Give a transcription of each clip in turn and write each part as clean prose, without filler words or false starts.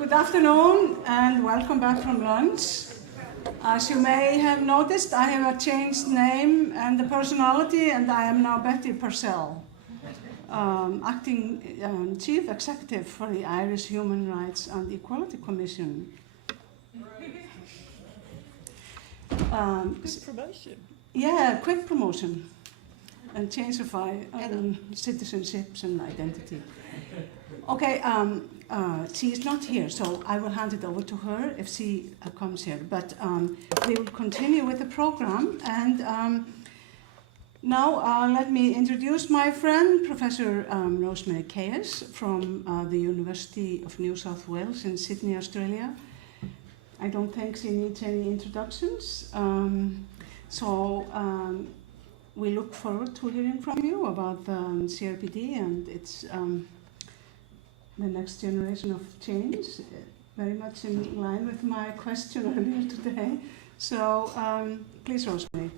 Good afternoon and welcome back from lunch. As you may have noticed, I have a changed name and the personality, and I am now Betty Purcell, acting Chief Executive for the Irish Human Rights and Equality Commission. Good promotion. Yeah, quick promotion and change of citizenships and identity. Okay, she is not here, so I will hand it over to her if she comes here. But we will continue with the program. And now let me introduce my friend, Professor Rosemary Kayess from the University of New South Wales in Sydney, Australia. I don't think she needs any introductions. We look forward to hearing from you about the CRPD and its the next generation of change, very much in line with my question earlier today. So please, Rosemary.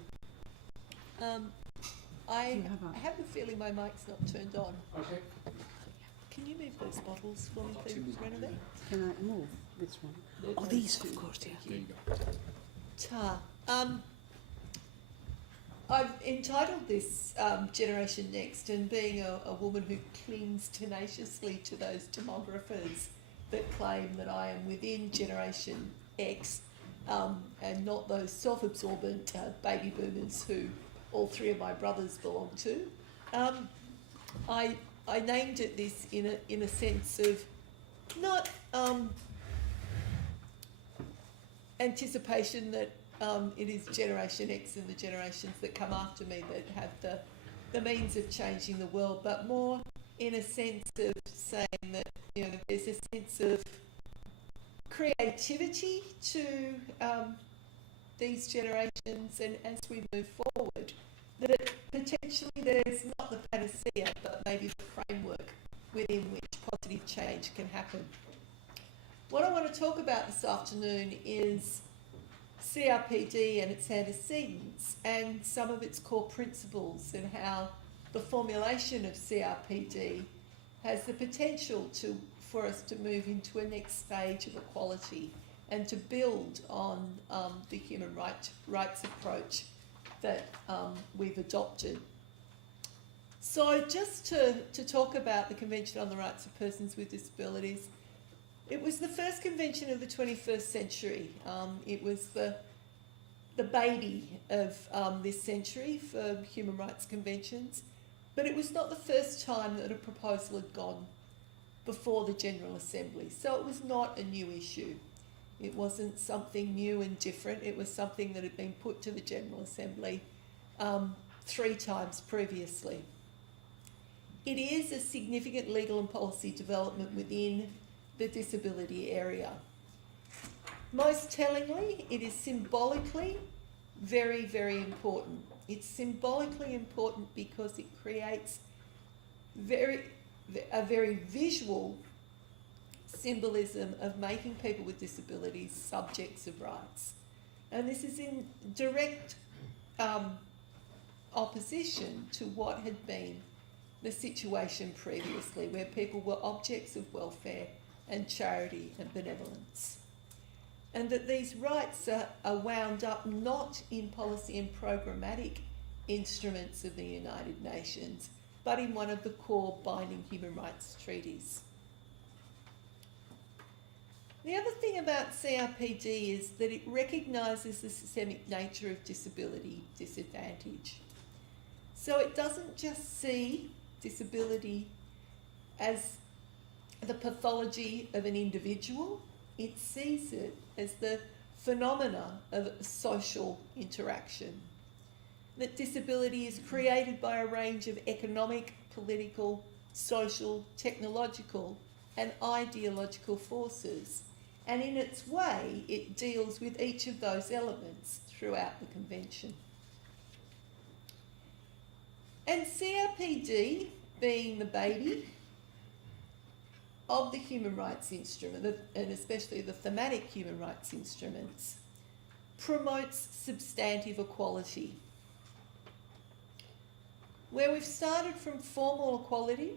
I have the feeling my mic's not turned on. Okay. Can you move those bottles for me, please, Rosemary? Can I move? Which one? Oh, these, of course, yeah. There you go. Ta. I've entitled this Generation Next, and being a woman who clings tenaciously to those demographers that claim that I am within Generation X and not those self-absorbent baby boomers who all three of my brothers belong to, I named it this in a sense of not anticipation that it is Generation X and the generations that come after me that have the means of changing the world, but more in a sense of saying that, you know, there's a sense of creativity to these generations, and as we move forward, that potentially there's not the panacea, but maybe the framework within which positive change can happen. What I want to talk about this afternoon is CRPD and its antecedents and some of its core principles, and how the formulation of CRPD has the potential for us to move into a next stage of equality and to build on the human rights approach that we've adopted. So just to talk about the Convention on the Rights of Persons with Disabilities, it was the first convention of the 21st century. It was the baby of this century for human rights conventions, but it was not the first time that a proposal had gone before the General Assembly. So it was not a new issue. It wasn't something new and different. It was something that had been put to the General Assembly 3 times previously. It is a significant legal and policy development within the disability area. Most tellingly, it is symbolically very, very important. It's symbolically important because it creates a very visual symbolism of making people with disabilities subjects of rights. And this is in direct opposition to what had been the situation previously, where people were objects of welfare and charity and benevolence. And that these rights are wound up not in policy and programmatic instruments of the United Nations, but in one of the core binding human rights treaties. The other thing about CRPD is that it recognises the systemic nature of disability disadvantage. So it doesn't just see disability as the pathology of an individual, it sees it as the phenomena of social interaction. That disability is created by a range of economic, political, social, technological and ideological forces, and in its way it deals with each of those elements throughout the Convention. And CRPD, being the baby of the human rights instrument, and especially the thematic human rights instruments, promotes substantive equality. Where we've started from formal equality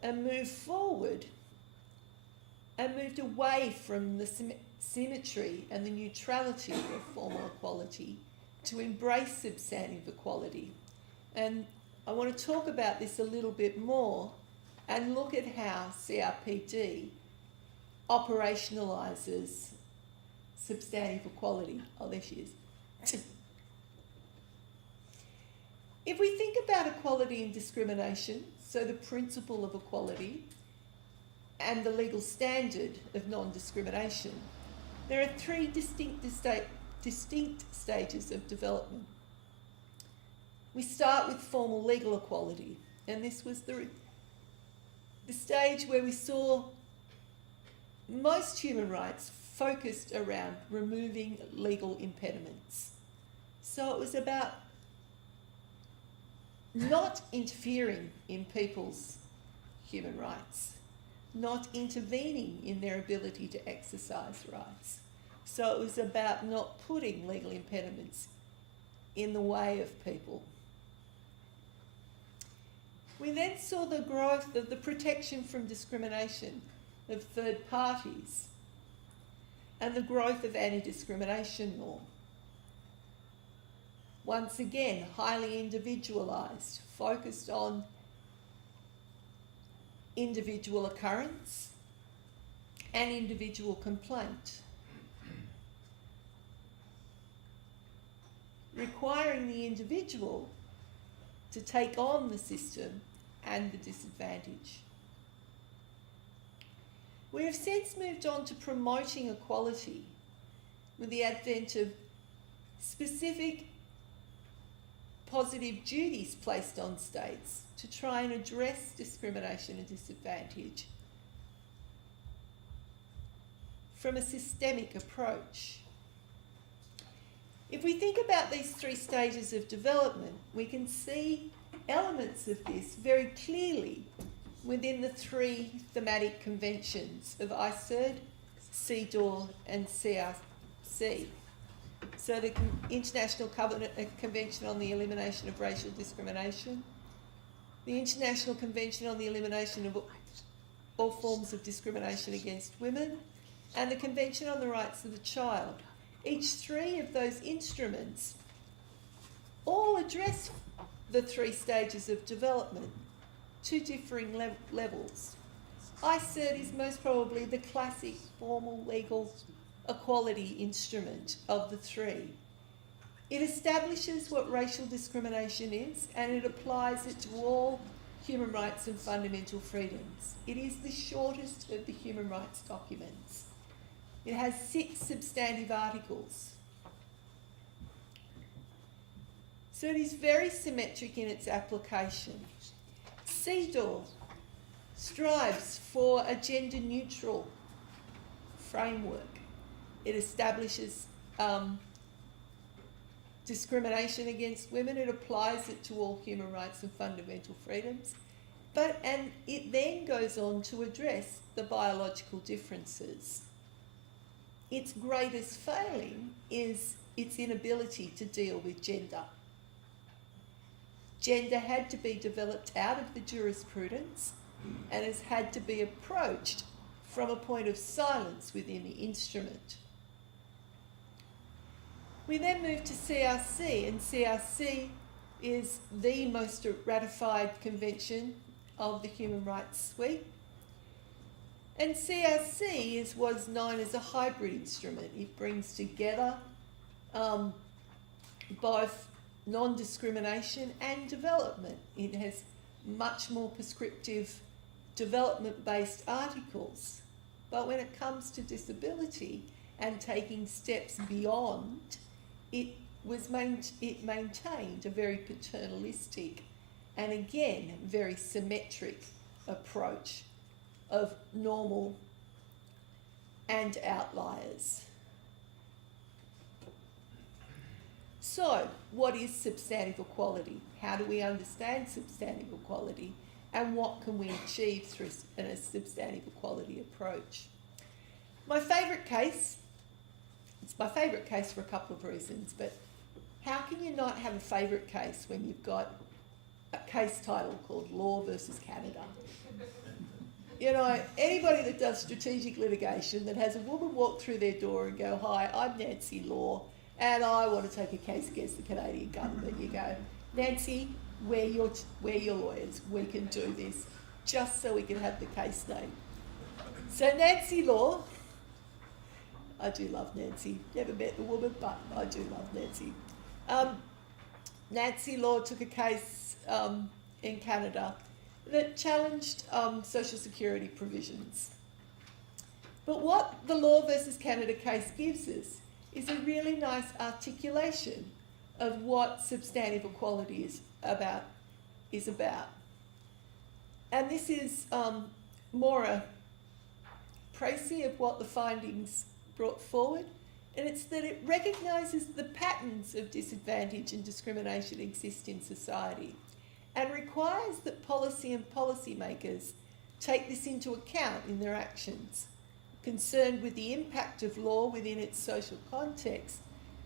and moved forward moved away from the symmetry and the neutrality of formal equality to embrace substantive equality. And I want to talk about this a little bit more and look at how CRPD operationalises substantive equality. Oh, there she is. If we think about equality and discrimination, so the principle of equality and the legal standard of non-discrimination, there are three distinct stages of development. We start with formal legal equality, and this was the stage where we saw most human rights focused around removing legal impediments. So it was about not interfering in people's human rights, not intervening in their ability to exercise rights. So it was about not putting legal impediments in the way of people. We then saw the growth of the protection from discrimination of third parties and the growth of anti-discrimination law. Once again, highly individualised, focused on individual occurrence and individual complaint, requiring the individual to take on the system and the disadvantage. We have since moved on to promoting equality with the advent of specific positive duties placed on states to try and address discrimination and disadvantage from a systemic approach. If we think about these three stages of development, we can see elements of this very clearly within the three thematic conventions of ICERD, CEDAW and CRC. So the International Convention on the Elimination of Racial Discrimination, the International Convention on the Elimination of all forms of discrimination against women, and the Convention on the Rights of the Child. Each three of those instruments all address the three stages of development to differing levels. ICERD is most probably the classic formal legal equality instrument of the three. It establishes what racial discrimination is and it applies it to all human rights and fundamental freedoms. It is the shortest of the human rights documents. It has 6 substantive articles. So it is very symmetric in its application. CEDAW strives for a gender-neutral framework. It establishes discrimination against women. It applies it to all human rights and fundamental freedoms. And it then goes on to address the biological differences. Its greatest failing is its inability to deal with gender. Gender had to be developed out of the jurisprudence and has had to be approached from a point of silence within the instrument. We then move to CRC, and CRC is the most ratified convention of the human rights suite. And CRC was known as a hybrid instrument. It brings together both non-discrimination and development. It has much more prescriptive development-based articles. But when it comes to disability and taking steps beyond, it maintained a very paternalistic and again very symmetric approach of normal and outliers. So, what is substantive equality? How do we understand substantive equality? And what can we achieve through a substantive equality approach? My favourite case, it's my favourite case for a couple of reasons, but how can you not have a favourite case when you've got a case title called Law versus Canada? you know, anybody that does strategic litigation that has a woman walk through their door and go, "Hi, I'm Nancy Law, and I want to take a case against the Canadian government," you go, "Nancy, we're your lawyers. We can do this," just so we can have the case name. So Nancy Law, I do love Nancy. Never met the woman, but I do love Nancy. Nancy Law took a case in Canada that challenged social security provisions. But what the Law versus Canada case gives us is a really nice articulation of what substantive equality is about. And this is more a précis of what the findings brought forward, and it's that it recognises the patterns of disadvantage and discrimination exist in society and requires that policy and policymakers take this into account in their actions, concerned with the impact of law within its social context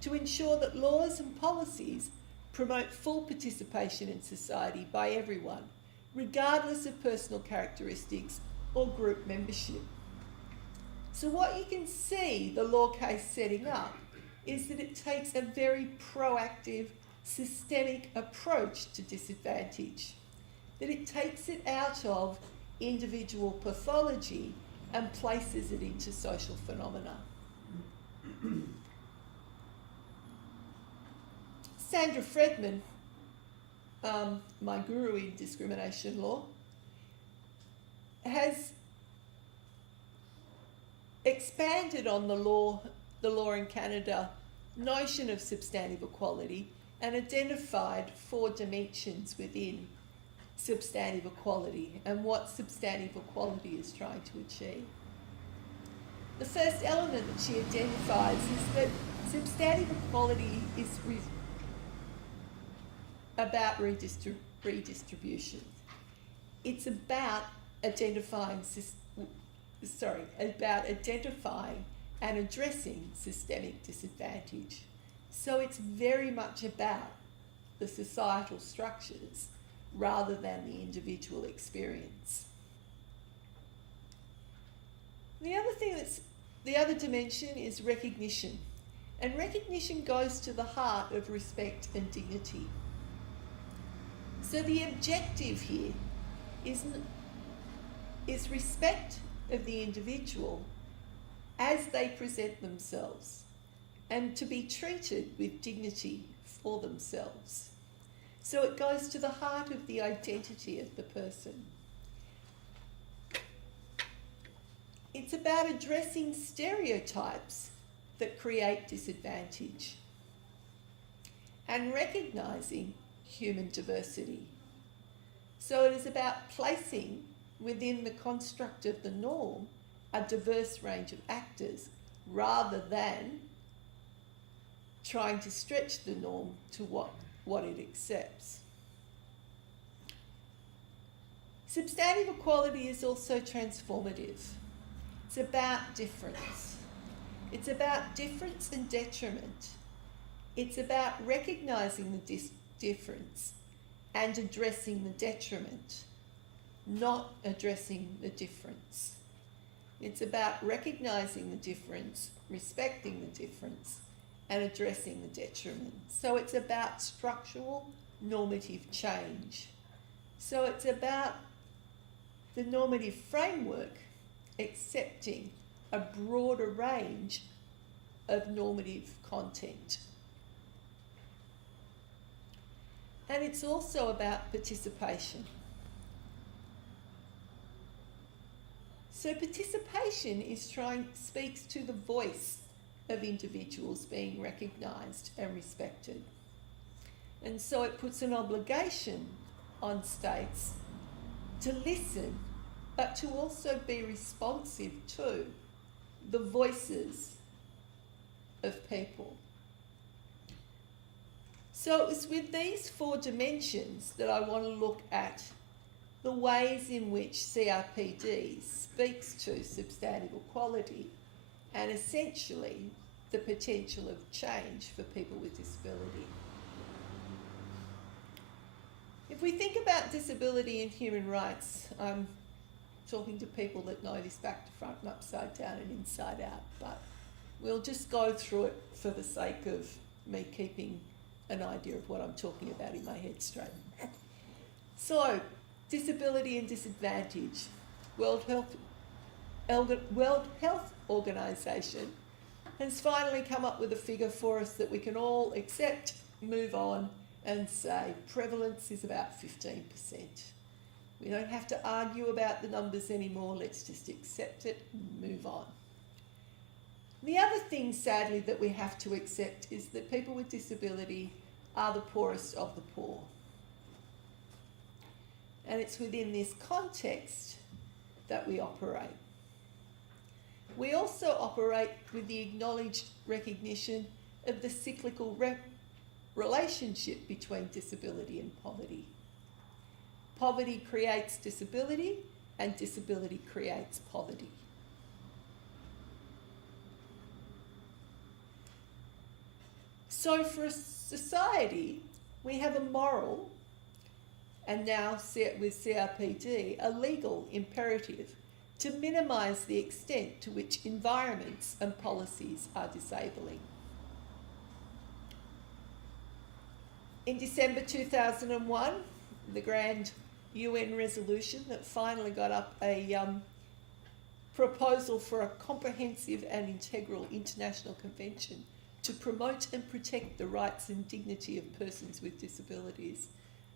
to ensure that laws and policies promote full participation in society by everyone, regardless of personal characteristics or group membership. So what you can see the law case setting up is that it takes a very proactive, systemic approach to disadvantage, that it takes it out of individual pathology and places it into social phenomena. Sandra Fredman, my guru in discrimination law, has expanded on the law in Canada notion of substantive equality and identified 4 dimensions within substantive equality and what substantive equality is trying to achieve. The first element that she identifies is that substantive equality is about redistribution. It's about identifying and addressing systemic disadvantage. So it's very much about the societal structures rather than the individual experience. The other dimension is recognition. And recognition goes to the heart of respect and dignity. So the objective here is respect of the individual as they present themselves and to be treated with dignity for themselves. So it goes to the heart of the identity of the person. It's about addressing stereotypes that create disadvantage and recognising human diversity. So it is about placing within the construct of the norm a diverse range of actors rather than trying to stretch the norm to what it accepts. Substantive equality is also transformative. It's about difference. It's about difference and detriment. It's about recognising the difference and addressing the detriment, not addressing the difference. It's about recognising the difference, respecting the difference, and addressing the detriment. So it's about structural normative change. So it's about the normative framework accepting a broader range of normative content. And it's also about participation. So participation speaks to the voice of individuals being recognised and respected. And so it puts an obligation on states to listen, but to also be responsive to the voices of people. So it's with these 4 dimensions that I want to look at the ways in which CRPD speaks to substantive equality and essentially the potential of change for people with disability. If we think about disability and human rights, I'm talking to people that know this back to front and upside down and inside out, but we'll just go through it for the sake of me keeping an idea of what I'm talking about in my head straight. So, disability and disadvantage. World Health Organization has finally come up with a figure for us that we can all accept, move on, and say prevalence is about 15%. We don't have to argue about the numbers anymore, let's just accept it and move on. The other thing, sadly, that we have to accept is that people with disability are the poorest of the poor. And it's within this context that we operate. We also operate with the acknowledged recognition of the cyclical relationship between disability and poverty. Poverty creates disability, and disability creates poverty. So for a society, we have a moral, and now with CRPD, a legal imperative to minimise the extent to which environments and policies are disabling. In December 2001, the grand UN resolution that finally got up a proposal for a comprehensive and integral international convention to promote and protect the rights and dignity of persons with disabilities.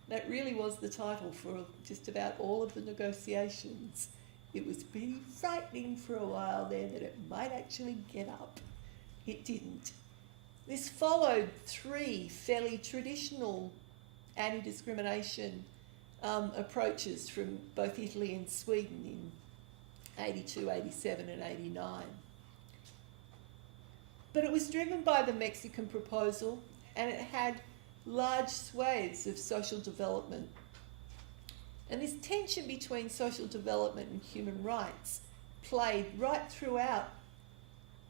That really was the title for just about all of the negotiations. It was pretty frightening for a while there that it might actually get up. It didn't. This followed 3 fairly traditional anti-discrimination approaches from both Italy and Sweden in 82, 87 and 89. But it was driven by the Mexican proposal, and it had large swathes of social development. And this tension between social development and human rights played right throughout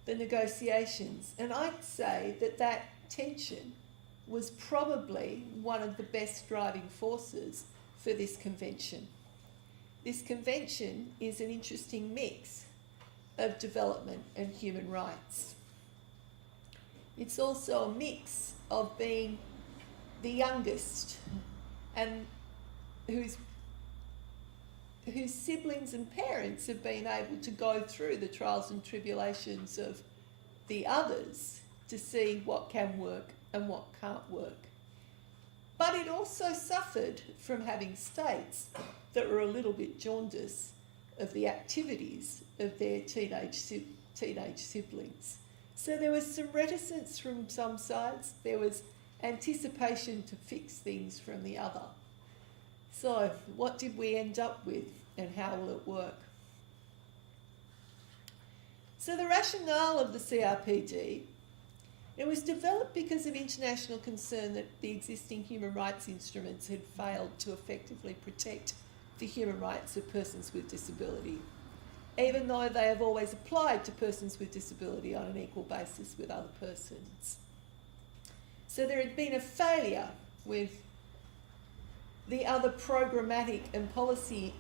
the negotiations. And I'd say that that tension was probably one of the best driving forces for this convention. This convention is an interesting mix of development and human rights. It's also a mix of being the youngest and whose siblings and parents have been able to go through the trials and tribulations of the others to see what can work and what can't work. But it also suffered from having states that were a little bit jaundiced of the activities of their teenage siblings. So there was some reticence from some sides, there was anticipation to fix things from the other. So what did we end up with, and how will it work? So the rationale of the CRPD, it was developed because of international concern that the existing human rights instruments had failed to effectively protect the human rights of persons with disability, even though they have always applied to persons with disability on an equal basis with other persons. So there had been a failure with the other programmatic and policy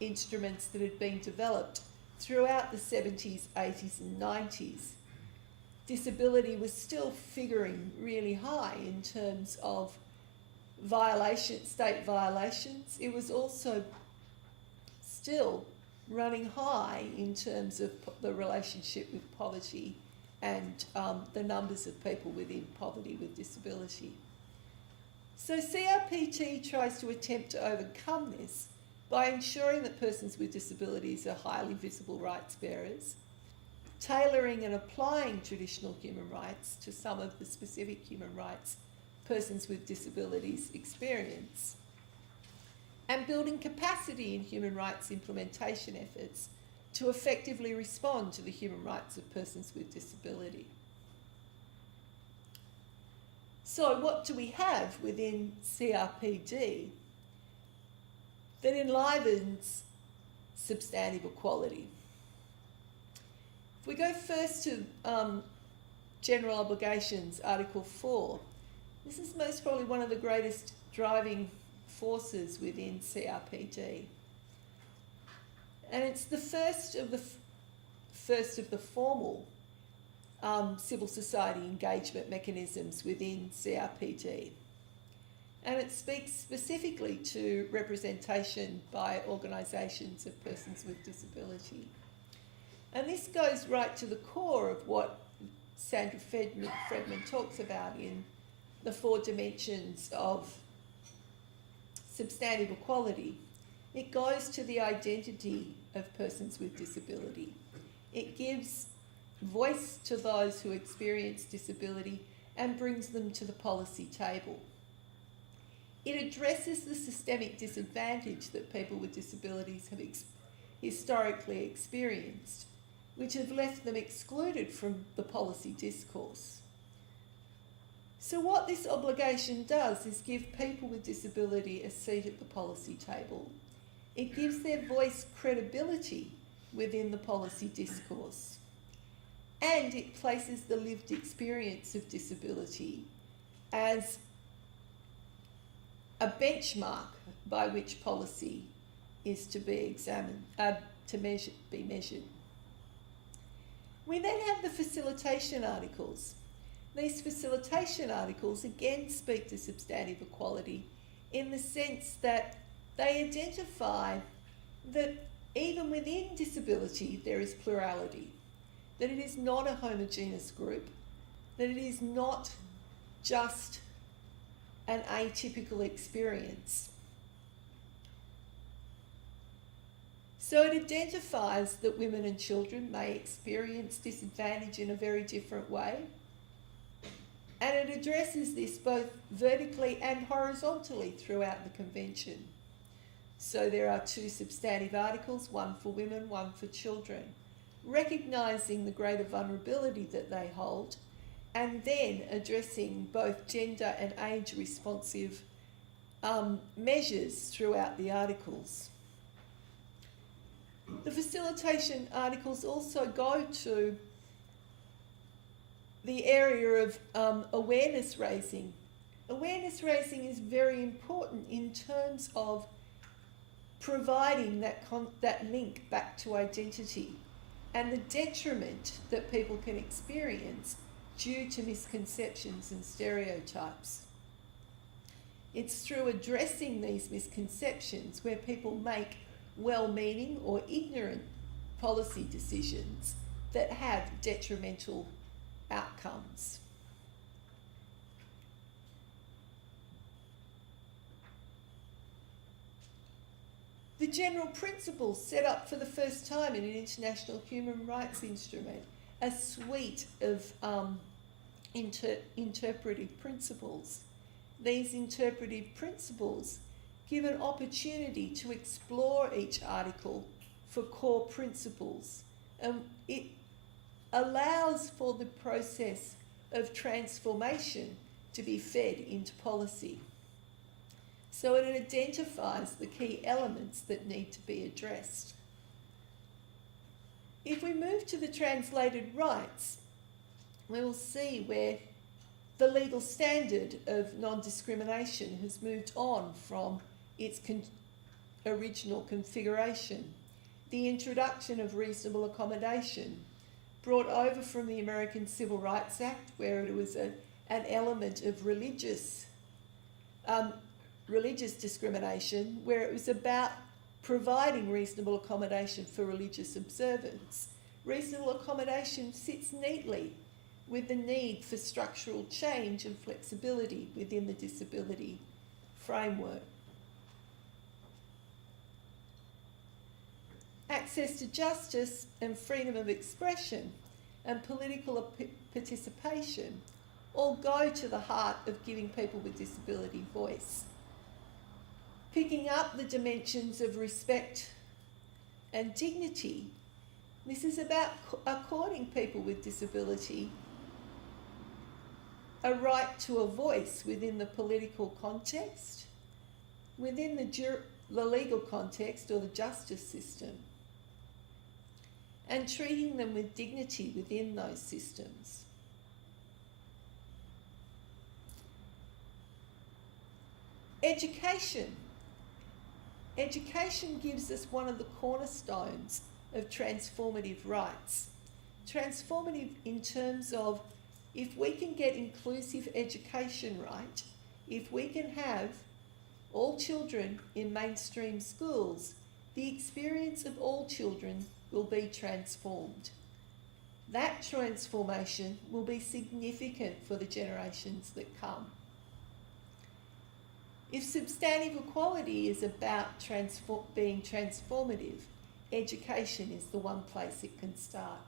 instruments that had been developed throughout the 70s, 80s and 90s. Disability was still figuring really high in terms of state violations. It was also still running high in terms of the relationship with poverty and the numbers of people within poverty with disability. So CRPD tries to attempt to overcome this by ensuring that persons with disabilities are highly visible rights bearers, tailoring and applying traditional human rights to some of the specific human rights persons with disabilities experience, and building capacity in human rights implementation efforts to effectively respond to the human rights of persons with disability. So what do we have within CRPD that enlivens substantive equality? If we go first to General Obligations, Article 4, this is most probably one of the greatest driving forces within CRPD. And it's the first of the formal civil society engagement mechanisms within CRPD. And it speaks specifically to representation by organisations of persons with disability. And this goes right to the core of what Sandra Fredman talks about in the 4 dimensions of substantive equality. It goes to the identity of persons with disability. It gives voice to those who experience disability and brings them to the policy table. It addresses the systemic disadvantage that people with disabilities have historically experienced, which have left them excluded from the policy discourse. So what this obligation does is give people with disability a seat at the policy table. It gives their voice credibility within the policy discourse. And it places the lived experience of disability as a benchmark by which policy is to be examined, be measured. We then have the facilitation articles. These facilitation articles again speak to substantive equality in the sense that they identify that even within disability there is plurality, that it is not a homogeneous group, that it is not just an atypical experience. So it identifies that women and children may experience disadvantage in a very different way, and it addresses this both vertically and horizontally throughout the convention. So there are 2 substantive articles, one for women, one for children, recognising the greater vulnerability that they hold, and then addressing both gender and age responsive measures throughout the articles. The facilitation articles also go to the area of awareness raising. Awareness raising is very important in terms of providing that link back to identity and the detriment that people can experience due to misconceptions and stereotypes. It's through addressing these misconceptions where people make well-meaning or ignorant policy decisions that have detrimental outcomes. The general principles set up for the first time in an international human rights instrument, a suite of interpretive principles. These interpretive principles give an opportunity to explore each article for core principles. It allows for the process of transformation to be fed into policy. So it identifies the key elements that need to be addressed. If we move to the translated rights, we will see where the legal standard of non-discrimination has moved on from its original configuration. The introduction of reasonable accommodation, brought over from the American Civil Rights Act, where it was an element of religious discrimination, where it was about providing reasonable accommodation for religious observance. Reasonable accommodation sits neatly with the need for structural change and flexibility within the disability framework. Access to justice and freedom of expression and political participation all go to the heart of giving people with disability voice. Picking up the dimensions of respect and dignity, this is about according people with disability a right to a voice within the political context, within the legal context or the justice system, and treating them with dignity within those systems. Education. Education gives us one of the cornerstones of transformative rights. Transformative in terms of, if we can get inclusive education right, if we can have all children in mainstream schools, the experience of all children will be transformed. That transformation will be significant for the generations that come. If substantive equality is about being transformative, education is the one place it can start.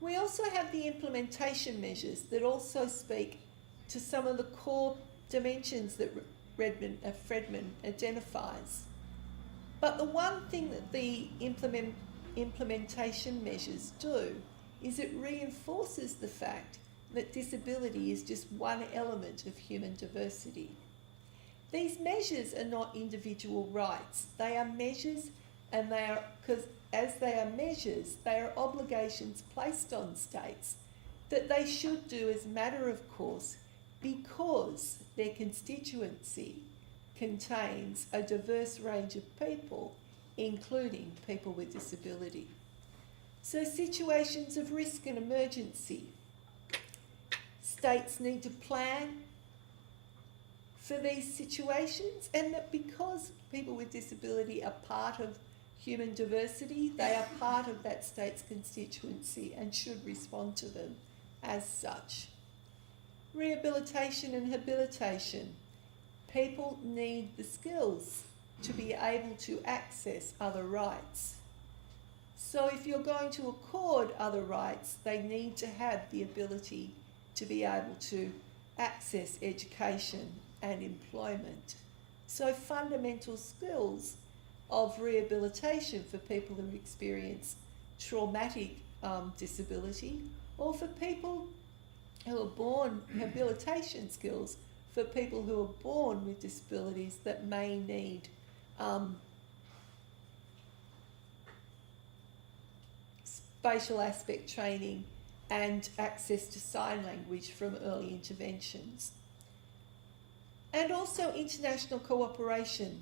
We also have the implementation measures that also speak to some of the core dimensions that Fredman identifies. But the one thing that the implementation measures do is it reinforces the fact that disability is just one element of human diversity. These measures are not individual rights. They are measures, and they are, because as they are measures, they are obligations placed on states that they should do as matter of course because their constituency contains a diverse range of people, including people with disability. So situations of risk and emergency, states need to plan for these situations, and that because people with disability are part of human diversity, they are part of that state's constituency and should respond to them as such. Rehabilitation and habilitation. People need the skills to be able to access other rights. So if you're going to accord other rights, they need to have the ability to be able to access education and employment. So fundamental skills of rehabilitation for people who experience traumatic disability, or for people who are born, rehabilitation skills for people who are born with disabilities that may need spatial aspect training and access to sign language from early interventions. And also international cooperation,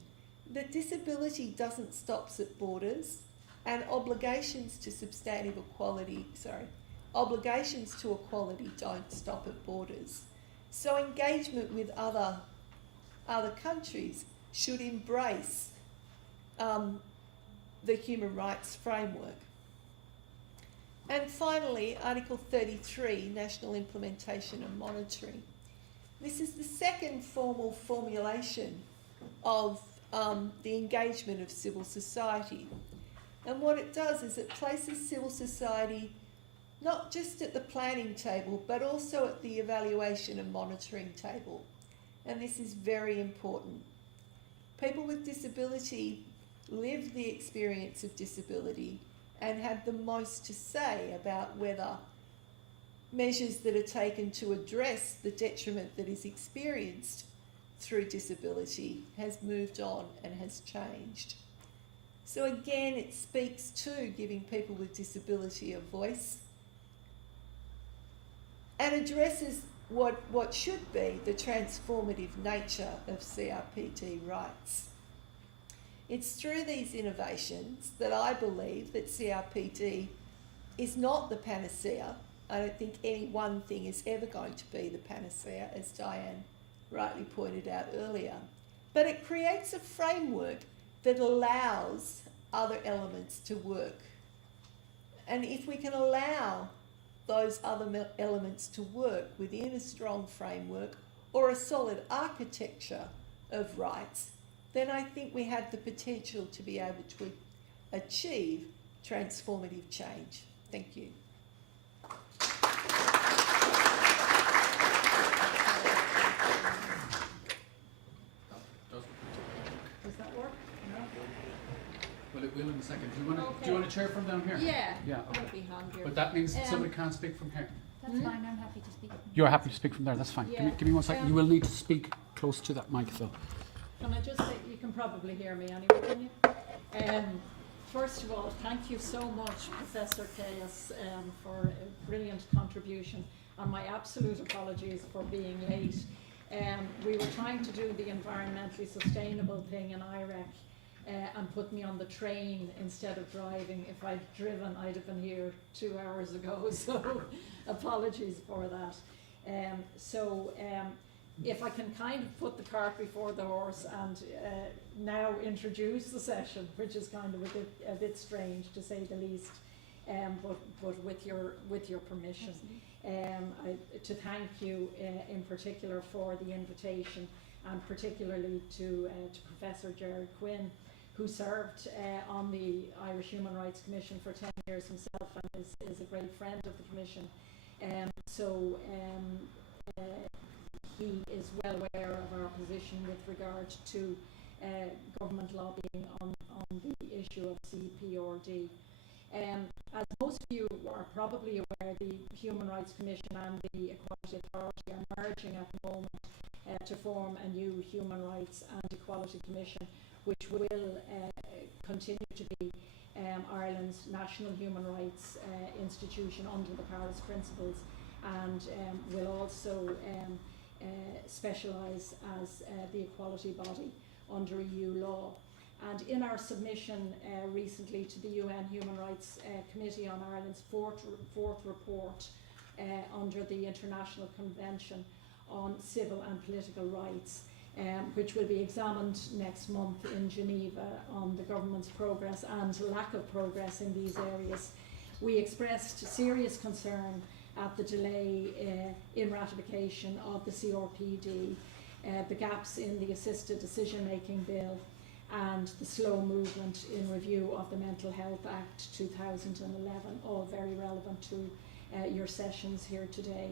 that disability doesn't stop at borders, and obligations to substantive equality, obligations to equality don't stop at borders. So engagement with other countries should embrace the human rights framework. And finally, Article 33, National Implementation and Monitoring. This is the second formal formulation of the engagement of civil society. And what it does is it places civil society not just at the planning table, but also at the evaluation and monitoring table. And this is very important. People with disability live the experience of disability and have the most to say about whether measures that are taken to address the detriment that is experienced through disability has moved on and has changed. So again, it speaks to giving people with disability a voice and addresses what should be the transformative nature of CRPD rights. It's through these innovations that I believe that CRPD is not the panacea. I don't think any one thing is ever going to be the panacea, as Diane rightly pointed out earlier. But it creates a framework that allows other elements to work. And if we can allow those other elements to work within a strong framework or a solid architecture of rights, then I think we have the potential to be able to achieve transformative change. Thank you. Does that work? No? Well, it will in a second. Do you want a chair from down here? Yeah. Yeah. That would be handier. But that means somebody can't speak from here. That's fine, I'm happy to speak. You're happy to speak from there, that's fine. Yeah. Give me 1 second. You will need to speak close to that mic though. Can I just say, you can probably hear me anyway, can you? First of all, thank you so much, Professor Kayess, for a brilliant contribution, and my absolute apologies for being late. We were trying to do the environmentally sustainable thing in IREC and put me on the train instead of driving. If I'd driven, I'd have been here 2 hours ago, so apologies for that. If I can kind of put the cart before the horse and now introduce the session, which is kind of a bit strange to say the least, but with your permission, to thank you in particular for the invitation, and particularly to Professor Gerard Quinn, who served on the Irish Human Rights Commission for 10 years himself and is a great friend of the Commission. He is well aware of our position with regard to government lobbying on the issue of CPRD. As most of you are probably aware, the Human Rights Commission and the Equality Authority are merging at the moment to form a new Human Rights and Equality Commission, which will continue to be Ireland's national human rights institution under the Paris Principles, and will also specialise as the equality body under EU law. And in our submission recently to the UN Human Rights Committee on Ireland's fourth report under the International Convention on Civil and Political Rights, which will be examined next month in Geneva on the government's progress and lack of progress in these areas, we expressed serious concern at the delay in ratification of the CRPD, the gaps in the assisted decision-making bill, and the slow movement in review of the Mental Health Act 2011, all very relevant to your sessions here today.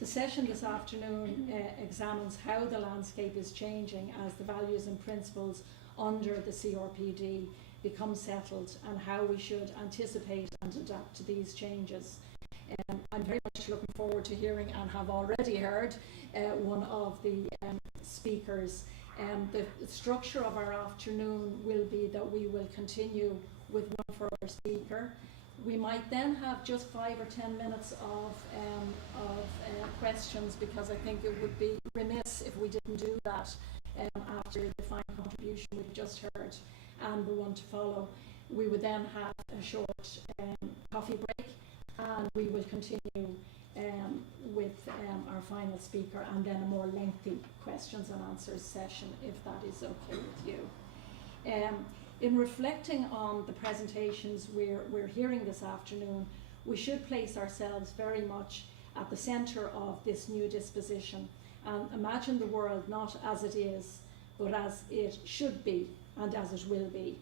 The session this afternoon examines how the landscape is changing as the values and principles under the CRPD become settled, and how we should anticipate and adapt to these changes. I'm very much looking forward to hearing, and have already heard, one of the speakers. The structure of our afternoon will be that we will continue with one further speaker. We might then have just 5 or 10 minutes of questions, because I think it would be remiss if we didn't do that after the fine contribution we've just heard and the one to follow. We would then have a short coffee break, and we will continue with our final speaker, and then a more lengthy questions and answers session, if that is okay with you. In reflecting on the presentations we're hearing this afternoon, we should place ourselves very much at the centre of this new disposition, and imagine the world not as it is, but as it should be and as it will be.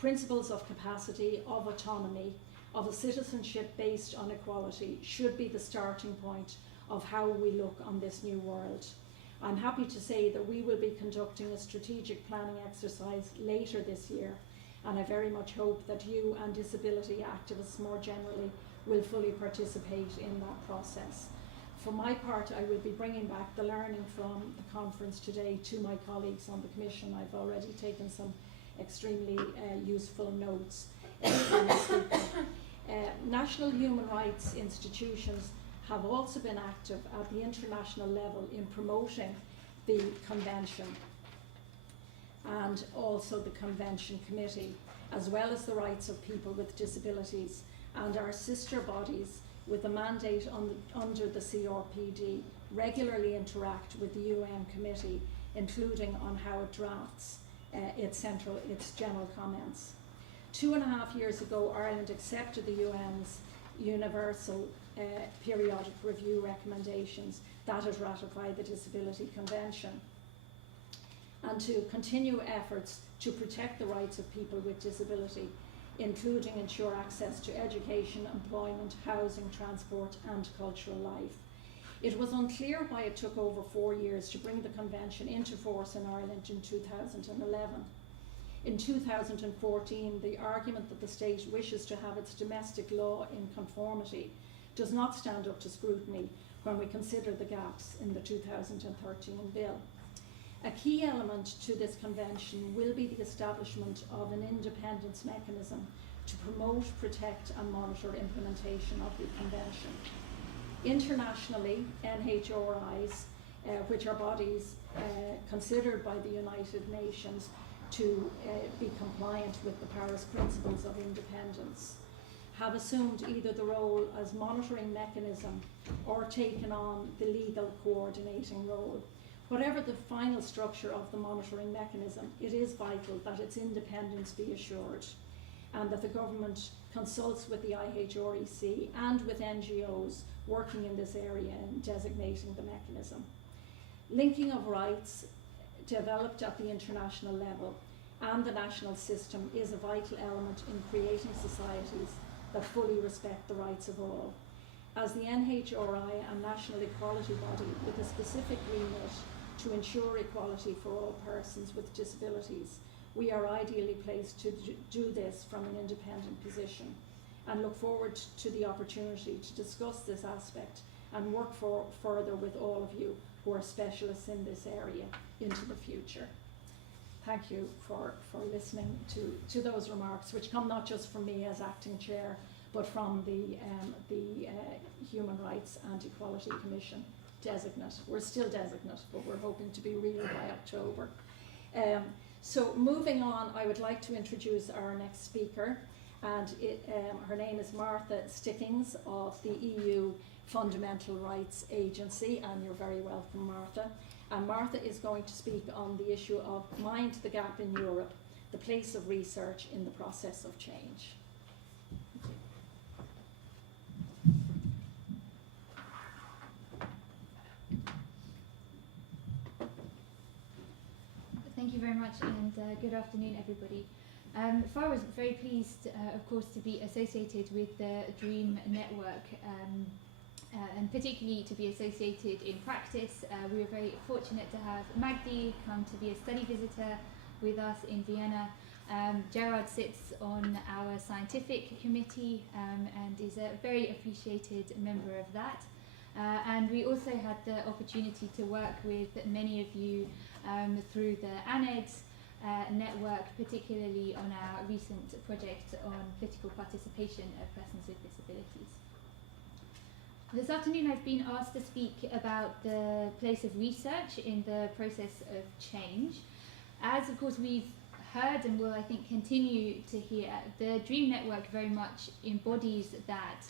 Principles of capacity, of autonomy, of a citizenship based on equality should be the starting point of how we look on this new world. I'm happy to say that we will be conducting a strategic planning exercise later this year, and I very much hope that you and disability activists more generally will fully participate in that process. For my part, I will be bringing back the learning from the conference today to my colleagues on the Commission. I've already taken some extremely useful notes. National human rights institutions have also been active at the international level in promoting the Convention and also the Convention Committee, as well as the rights of people with disabilities, and our sister bodies with a mandate under the CRPD regularly interact with the UN Committee, including on how it drafts its general comments. 2.5 years ago, Ireland accepted the UN's Universal Periodic Review recommendations that it ratified the Disability Convention, and to continue efforts to protect the rights of people with disability, including ensure access to education, employment, housing, transport and cultural life. It was unclear why it took over 4 years to bring the Convention into force in Ireland in 2011. In 2014, the argument that the state wishes to have its domestic law in conformity does not stand up to scrutiny when we consider the gaps in the 2013 bill. A key element to this convention will be the establishment of an independence mechanism to promote, protect and monitor implementation of the convention. Internationally, NHRIs, which are bodies considered by the United Nations to be compliant with the Paris Principles of Independence, have assumed either the role as monitoring mechanism or taken on the legal coordinating role. Whatever the final structure of the monitoring mechanism, it is vital that its independence be assured and that the government consults with the IHREC and with NGOs working in this area and designating the mechanism. Linking of rights developed at the international level and the national system is a vital element in creating societies that fully respect the rights of all. As the NHRI and national equality body with a specific remit to ensure equality for all persons with disabilities, we are ideally placed to do this from an independent position and look forward to the opportunity to discuss this aspect and work further with all of you who are specialists in this area into the future. Thank you for listening to those remarks, which come not just from me as acting chair, but from the Human Rights and Equality Commission designate. We're still designate, but we're hoping to be real by October. So moving on, I would like to introduce our next speaker, and her name is Martha Stickings of the EU Fundamental Rights Agency, and you're very welcome, Martha. And Martha is going to speak on the issue of Mind the Gap in Europe, the place of research in the process of change. Thank you very much, and good afternoon, everybody. FAR was very pleased, of course, to be associated with the DREAM network, and particularly to be associated in practice. We were very fortunate to have Magdi come to be a study visitor with us in Vienna. Gerard sits on our scientific committee and is a very appreciated member of that. And we also had the opportunity to work with many of you through the ANED network, particularly on our recent project on political participation of persons with disabilities. This afternoon I've been asked to speak about the place of research in the process of change. As of course we've heard and will I think continue to hear, the DREAM network very much embodies that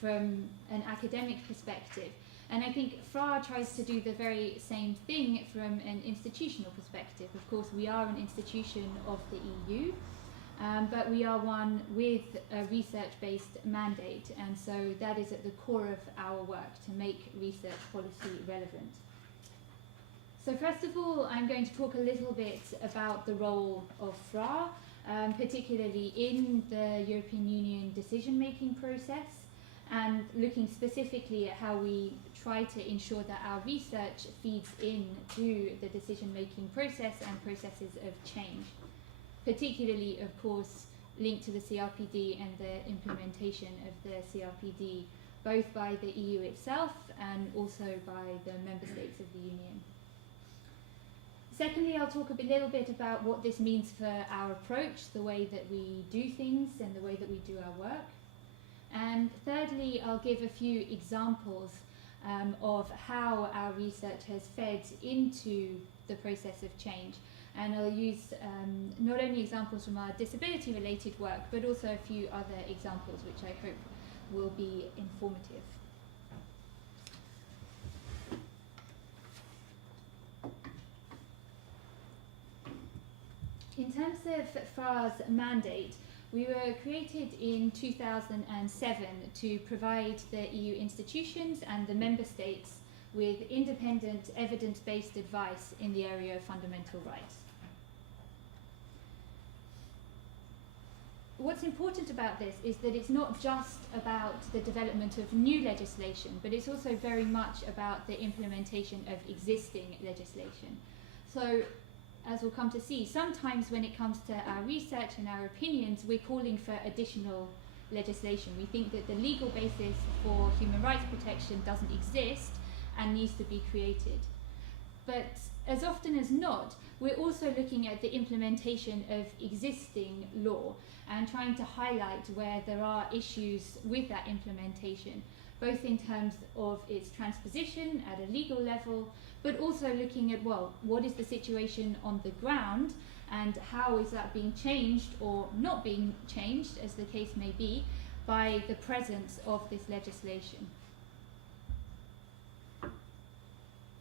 from an academic perspective. And I think FRA tries to do the very same thing from an institutional perspective. Of course, we are an institution of the EU, but we are one with a research-based mandate, and so that is at the core of our work, to make research policy relevant. So first of all, I'm going to talk a little bit about the role of FRA, particularly in the European Union decision-making process, and looking specifically at how we try to ensure that our research feeds into the decision-making process and processes of change, particularly, of course, linked to the CRPD and the implementation of the CRPD, both by the EU itself and also by the member states of the Union. Secondly, I'll talk a little bit about what this means for our approach, the way that we do things and the way that we do our work. And thirdly, I'll give a few examples of how our research has fed into the process of change. And I'll use not only examples from our disability-related work, but also a few other examples which I hope will be informative. In terms of FRA's mandate, we were created in 2007 to provide the EU institutions and the member states with independent, evidence-based advice in the area of fundamental rights. What's important about this is that it's not just about the development of new legislation, but it's also very much about the implementation of existing legislation. So, as we'll come to see, sometimes when it comes to our research and our opinions, we're calling for additional legislation. We think that the legal basis for human rights protection doesn't exist and needs to be created. But as often as not, we're also looking at the implementation of existing law and trying to highlight where there are issues with that implementation, both in terms of its transposition at a legal level, but also looking at, well, what is the situation on the ground and how is that being changed or not being changed, as the case may be, by the presence of this legislation.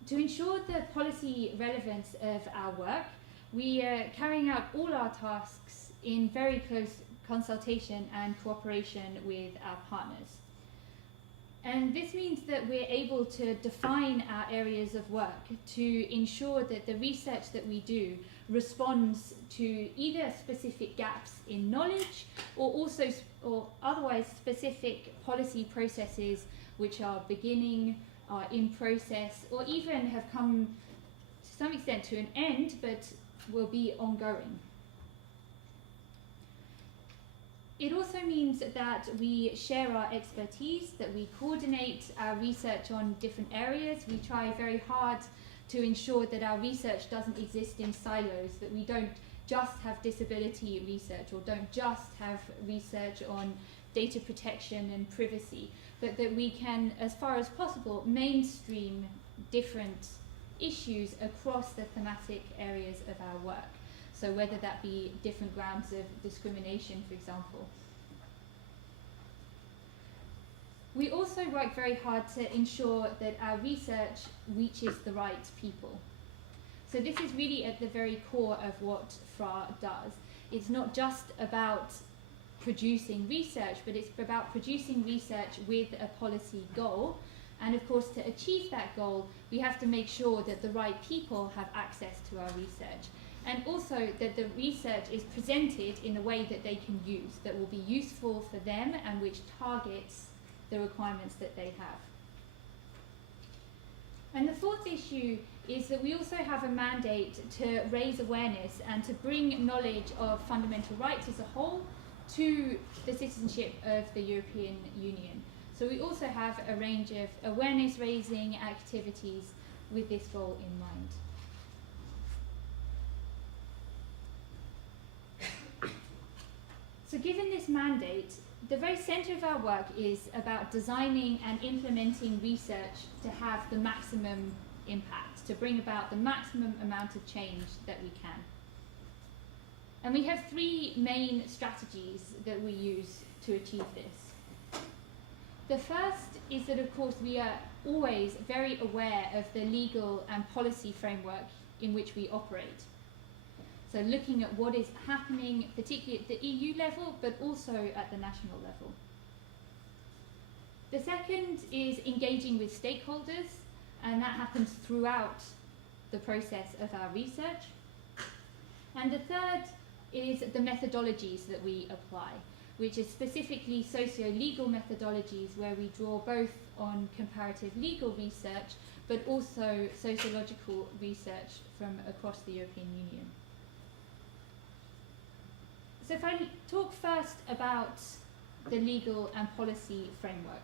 To ensure the policy relevance of our work, we are carrying out all our tasks in very close consultation and cooperation with our partners. And this means that we're able to define our areas of work to ensure that the research that we do responds to either specific gaps in knowledge or otherwise specific policy processes which are beginning, are in process, or even have come to some extent to an end but will be ongoing. It also means that we share our expertise, that we coordinate our research on different areas. We try very hard to ensure that our research doesn't exist in silos, that we don't just have disability research or don't just have research on data protection and privacy, but that we can, as far as possible, mainstream different issues across the thematic areas of our work. So whether that be different grounds of discrimination, for example. We also work very hard to ensure that our research reaches the right people. So this is really at the very core of what FRA does. It's not just about producing research, but it's about producing research with a policy goal. And of course, to achieve that goal, we have to make sure that the right people have access to our research. And also that the research is presented in a way that they can use, that will be useful for them and which targets the requirements that they have. And the fourth issue is that we also have a mandate to raise awareness and to bring knowledge of fundamental rights as a whole to the citizenship of the European Union. So we also have a range of awareness raising activities with this goal in mind. So given this mandate, the very centre of our work is about designing and implementing research to have the maximum impact, to bring about the maximum amount of change that we can. And we have three main strategies that we use to achieve this. The first is that, of course, we are always very aware of the legal and policy framework in which we operate. So looking at what is happening, particularly at the EU level, but also at the national level. The second is engaging with stakeholders, and that happens throughout the process of our research. And the third is the methodologies that we apply, which is specifically socio-legal methodologies where we draw both on comparative legal research, but also sociological research from across the European Union. So if I talk first about the legal and policy framework.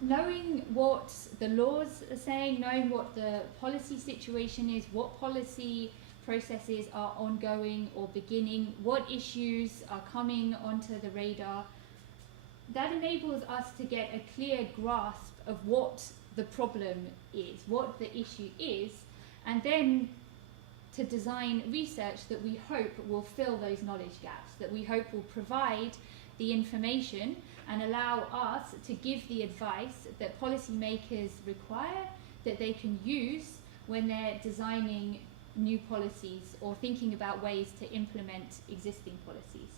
Knowing what the laws are saying, knowing what the policy situation is, what policy processes are ongoing or beginning, what issues are coming onto the radar, that enables us to get a clear grasp of what the problem is, what the issue is, and then to design research that we hope will fill those knowledge gaps, that we hope will provide the information and allow us to give the advice that policymakers require, that they can use when they're designing new policies or thinking about ways to implement existing policies.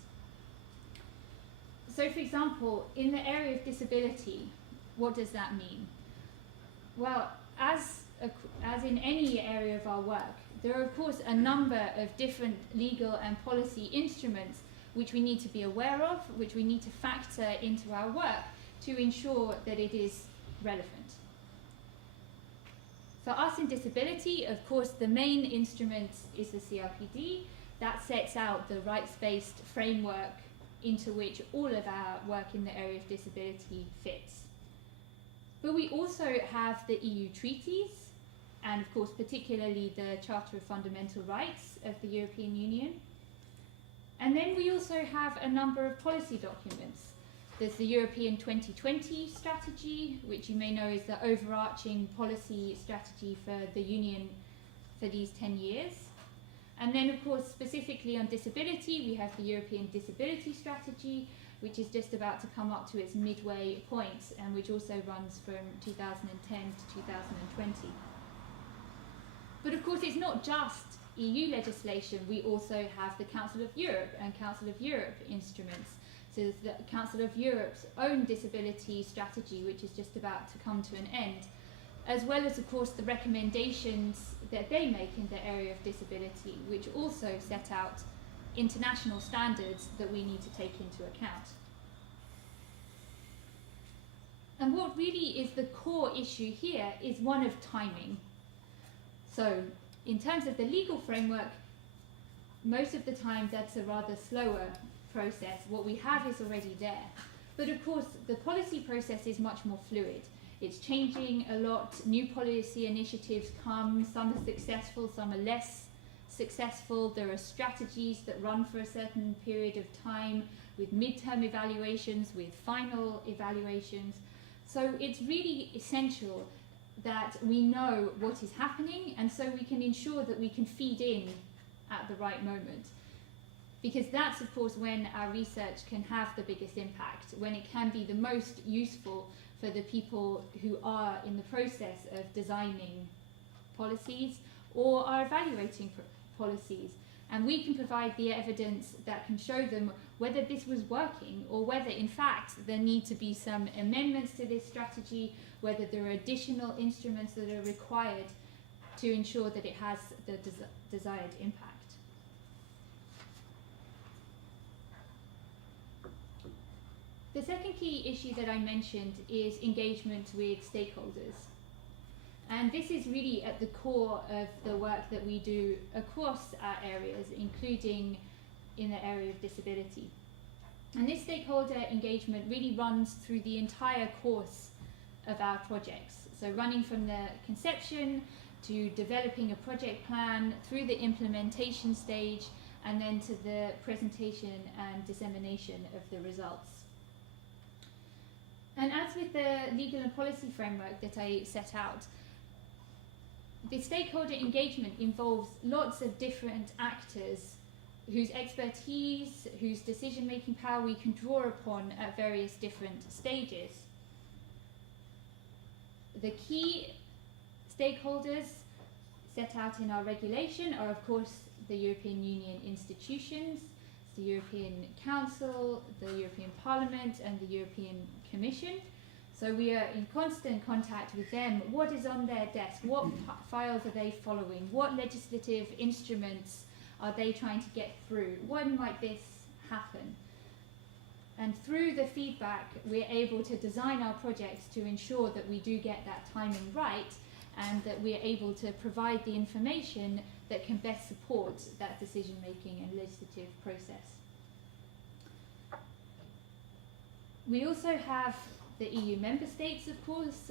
So for example, in the area of disability, what does that mean? Well, as in any area of our work, there are of course a number of different legal and policy instruments which we need to be aware of, which we need to factor into our work to ensure that it is relevant. For us in disability, of course, the main instrument is the CRPD. That sets out the rights-based framework into which all of our work in the area of disability fits. But we also have the EU treaties, and of course particularly the Charter of Fundamental Rights of the European Union. And then we also have a number of policy documents. There's the European 2020 strategy, which you may know is the overarching policy strategy for the Union for these 10 years. And then, of course, specifically on disability, we have the European Disability Strategy, which is just about to come up to its midway point, and which also runs from 2010 to 2020. But of course, it's not just EU legislation. We also have the Council of Europe and Council of Europe instruments. So there's the Council of Europe's own disability strategy, which is just about to come to an end, as well as, of course, the recommendations that they make in the area of disability, which also set out international standards that we need to take into account. And what really is the core issue here is one of timing. So in terms of the legal framework, most of the time that's a rather slower process. What we have is already there. But of course, the policy process is much more fluid. It's changing a lot. New policy initiatives come. Some are successful, some are less successful. There are strategies that run for a certain period of time with midterm evaluations, with final evaluations. So it's really essential that we know what is happening, and so we can ensure that we can feed in at the right moment. Because that's, of course, when our research can have the biggest impact, when it can be the most useful for the people who are in the process of designing policies or are evaluating policies. And we can provide the evidence that can show them whether this was working, or whether in fact there need to be some amendments to this strategy, whether there are additional instruments that are required to ensure that it has the desired impact. The second key issue that I mentioned is engagement with stakeholders. And this is really at the core of the work that we do across our areas, including in the area of disability. And this stakeholder engagement really runs through the entire course of our projects. So running from the conception to developing a project plan, through the implementation stage, and then to the presentation and dissemination of the results. And as with the legal and policy framework that I set out, the stakeholder engagement involves lots of different actors whose expertise, whose decision-making power we can draw upon at various different stages. The key stakeholders set out in our regulation are, of course, the European Union institutions, the European Council, the European Parliament, and the European Commission. So we are in constant contact with them. What is on their desk? What files are they following? What legislative instruments are they trying to get through? When might this happen? And through the feedback, we're able to design our projects to ensure that we do get that timing right, and that we're able to provide the information that can best support that decision-making and legislative process. We also have the EU member states, of course.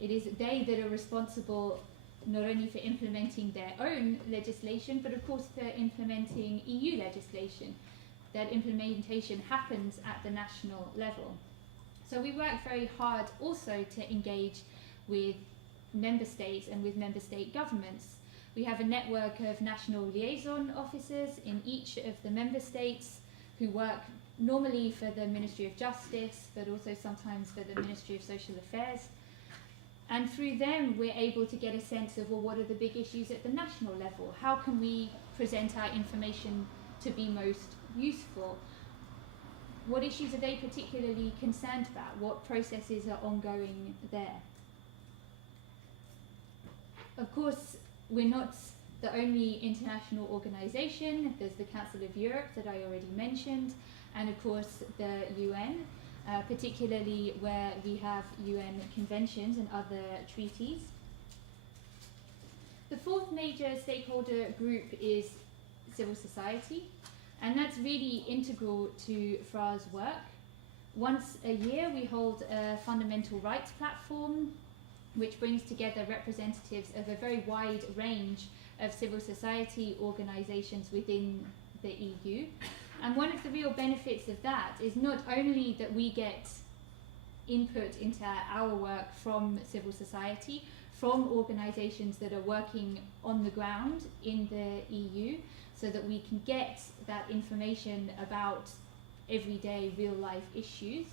It is they that are responsible not only for implementing their own legislation, but of course for implementing EU legislation. That implementation happens at the national level. So we work very hard also to engage with member states and with member state governments. We have a network of national liaison officers in each of the member states who work normally for the Ministry of Justice, but also sometimes for the Ministry of Social Affairs. And through them, we're able to get a sense of, well, what are the big issues at the national level? How can we present our information to be most useful? What issues are they particularly concerned about? What processes are ongoing there? Of course, we're not the only international organisation. There's the Council of Europe that I already mentioned, and of course the UN, particularly where we have UN conventions and other treaties. The fourth major stakeholder group is civil society, and that's really integral to FRA's work. Once a year we hold a fundamental rights platform which brings together representatives of a very wide range of civil society organisations within the EU. And one of the real benefits of that is not only that we get input into our work from civil society, from organisations that are working on the ground in the EU, so that we can get that information about everyday real life issues,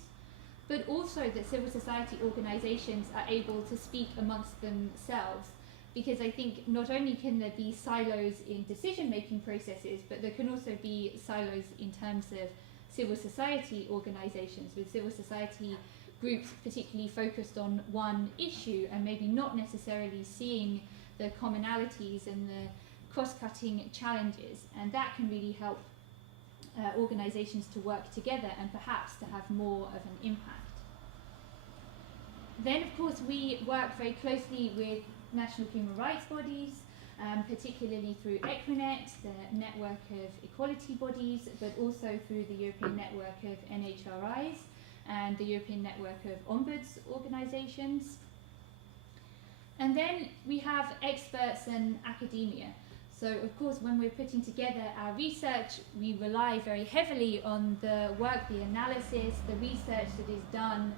but also that civil society organisations are able to speak amongst themselves, because I think not only can there be silos in decision-making processes, but there can also be silos in terms of civil society organisations, with civil society groups particularly focused on one issue and maybe not necessarily seeing the commonalities and the cross-cutting challenges, and that can really help organisations to work together and perhaps to have more of an impact. Then of course we work very closely with national human rights bodies, particularly through Equinet, the network of equality bodies, but also through the European network of NHRIs and the European network of ombuds organisations. And then we have experts and academia. So of course when we're putting together our research, we rely very heavily on the work, the analysis, the research that is done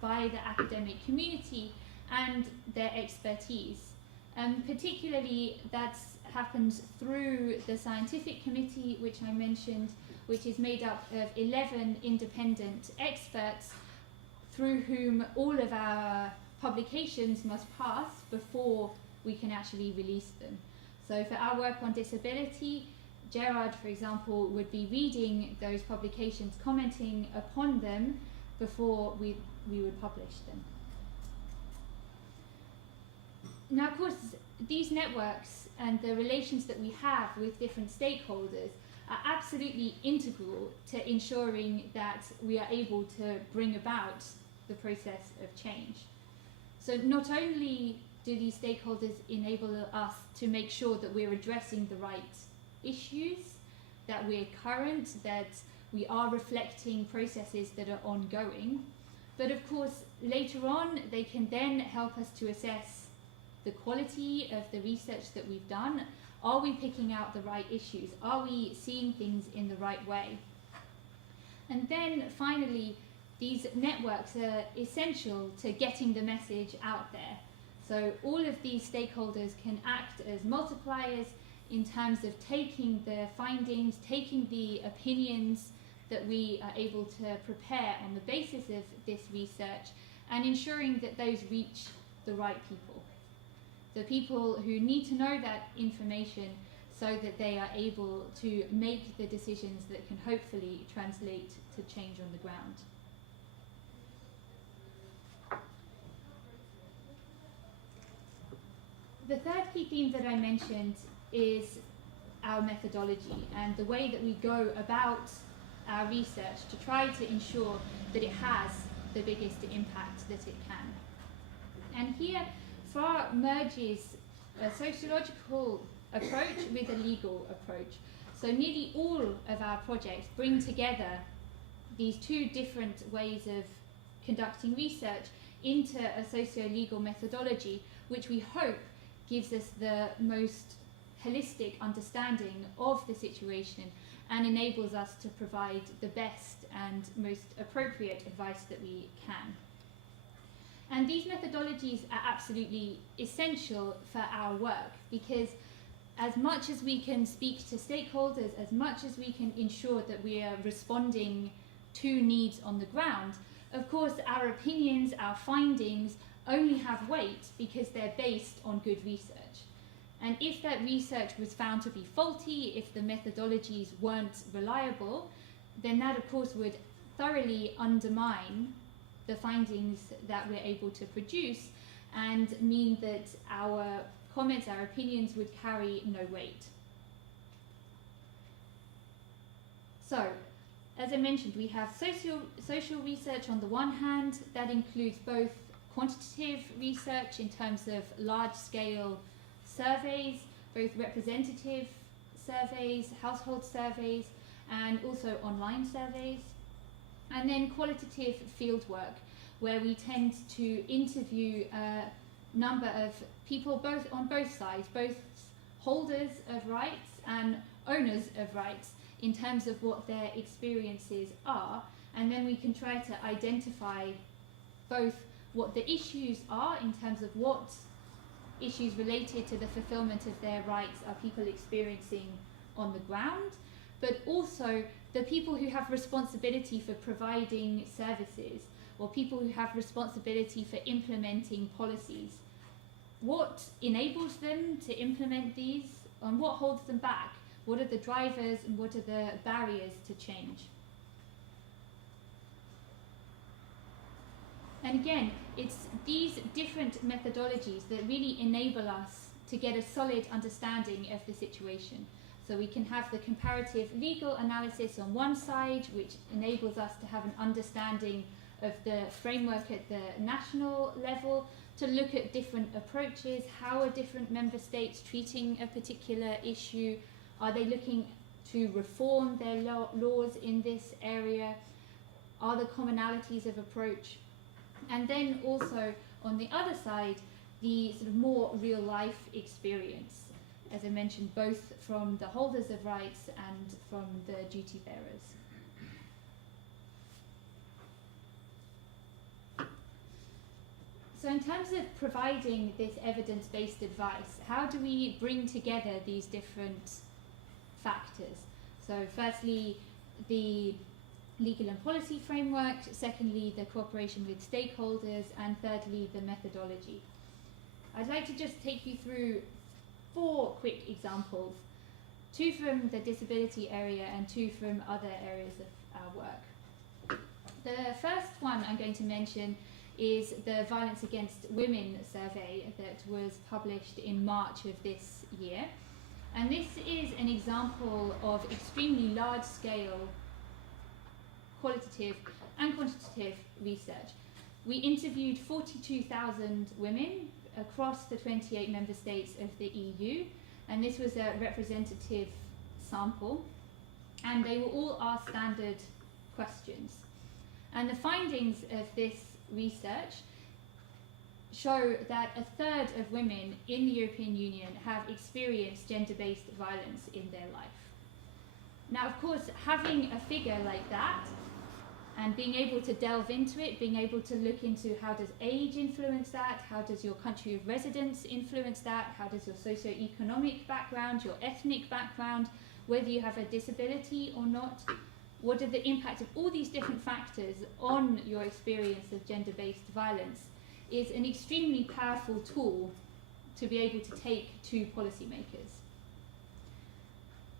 by the academic community and their expertise. Particularly that happens through the scientific committee, which I mentioned, which is made up of 11 independent experts through whom all of our publications must pass before we can actually release them. So for our work on disability, Gerard, for example, would be reading those publications, commenting upon them before we would publish them. Now, of course, these networks and the relations that we have with different stakeholders are absolutely integral to ensuring that we are able to bring about the process of change. So not only do these stakeholders enable us to make sure that we're addressing the right issues, that we're current, that we are reflecting processes that are ongoing, but of course later on they can then help us to assess the quality of the research that we've done. Are we picking out the right issues? Are we seeing things in the right way? And then finally, these networks are essential to getting the message out there. So all of these stakeholders can act as multipliers in terms of taking the findings, taking the opinions that we are able to prepare on the basis of this research, and ensuring that those reach the right people. The people who need to know that information so that they are able to make the decisions that can hopefully translate to change on the ground. The third key theme that I mentioned is our methodology and the way that we go about our research to try to ensure that it has the biggest impact that it can. And here, FAR merges a sociological approach with a legal approach. So nearly all of our projects bring together these two different ways of conducting research into a socio-legal methodology, which we hope gives us the most holistic understanding of the situation and enables us to provide the best and most appropriate advice that we can. And these methodologies are absolutely essential for our work, because as much as we can speak to stakeholders, as much as we can ensure that we are responding to needs on the ground, of course our opinions, our findings only have weight because they're based on good research. And if that research was found to be faulty, if the methodologies weren't reliable, then that of course would thoroughly undermine the findings that we're able to produce and mean that our comments, our opinions would carry no weight. So, as I mentioned, we have social research on the one hand. That includes both quantitative research in terms of large-scale surveys, both representative surveys, household surveys, and also online surveys. And then qualitative fieldwork, where we tend to interview a number of people on both sides, both holders of rights and owners of rights, in terms of what their experiences are, and then we can try to identify both what the issues are in terms of what issues related to the fulfillment of their rights are people experiencing on the ground, but also the people who have responsibility for providing services, or people who have responsibility for implementing policies. What enables them to implement these, and what holds them back? What are the drivers and what are the barriers to change? And again, it's these different methodologies that really enable us to get a solid understanding of the situation. So we can have the comparative legal analysis on one side, which enables us to have an understanding of the framework at the national level, to look at different approaches. How are different member states treating a particular issue? Are they looking to reform their laws in this area? Are there commonalities of approach? And then also on the other side, the sort of more real life experience, as I mentioned, both from the holders of rights and from the duty bearers. So in terms of providing this evidence-based advice, how do we bring together these different factors? So firstly, the legal and policy framework, secondly, the cooperation with stakeholders, and thirdly, the methodology. I'd like to just take you through 4 quick examples, 2 from the disability area and 2 from other areas of our work. The first one I'm going to mention is the Violence Against Women survey that was published in March of this year. And this is an example of extremely large-scale qualitative and quantitative research. We interviewed 42,000 women across the 28 member states of the EU, and this was a representative sample, and they were all asked standard questions. And the findings of this research show that 1/3 of women in the European Union have experienced gender-based violence in their life. Now, of course, having a figure like that and being able to delve into it, being able to look into how does age influence that, how does your country of residence influence that, how does your socio-economic background, your ethnic background, whether you have a disability or not, what are the impact of all these different factors on your experience of gender-based violence, is an extremely powerful tool to be able to take to policymakers.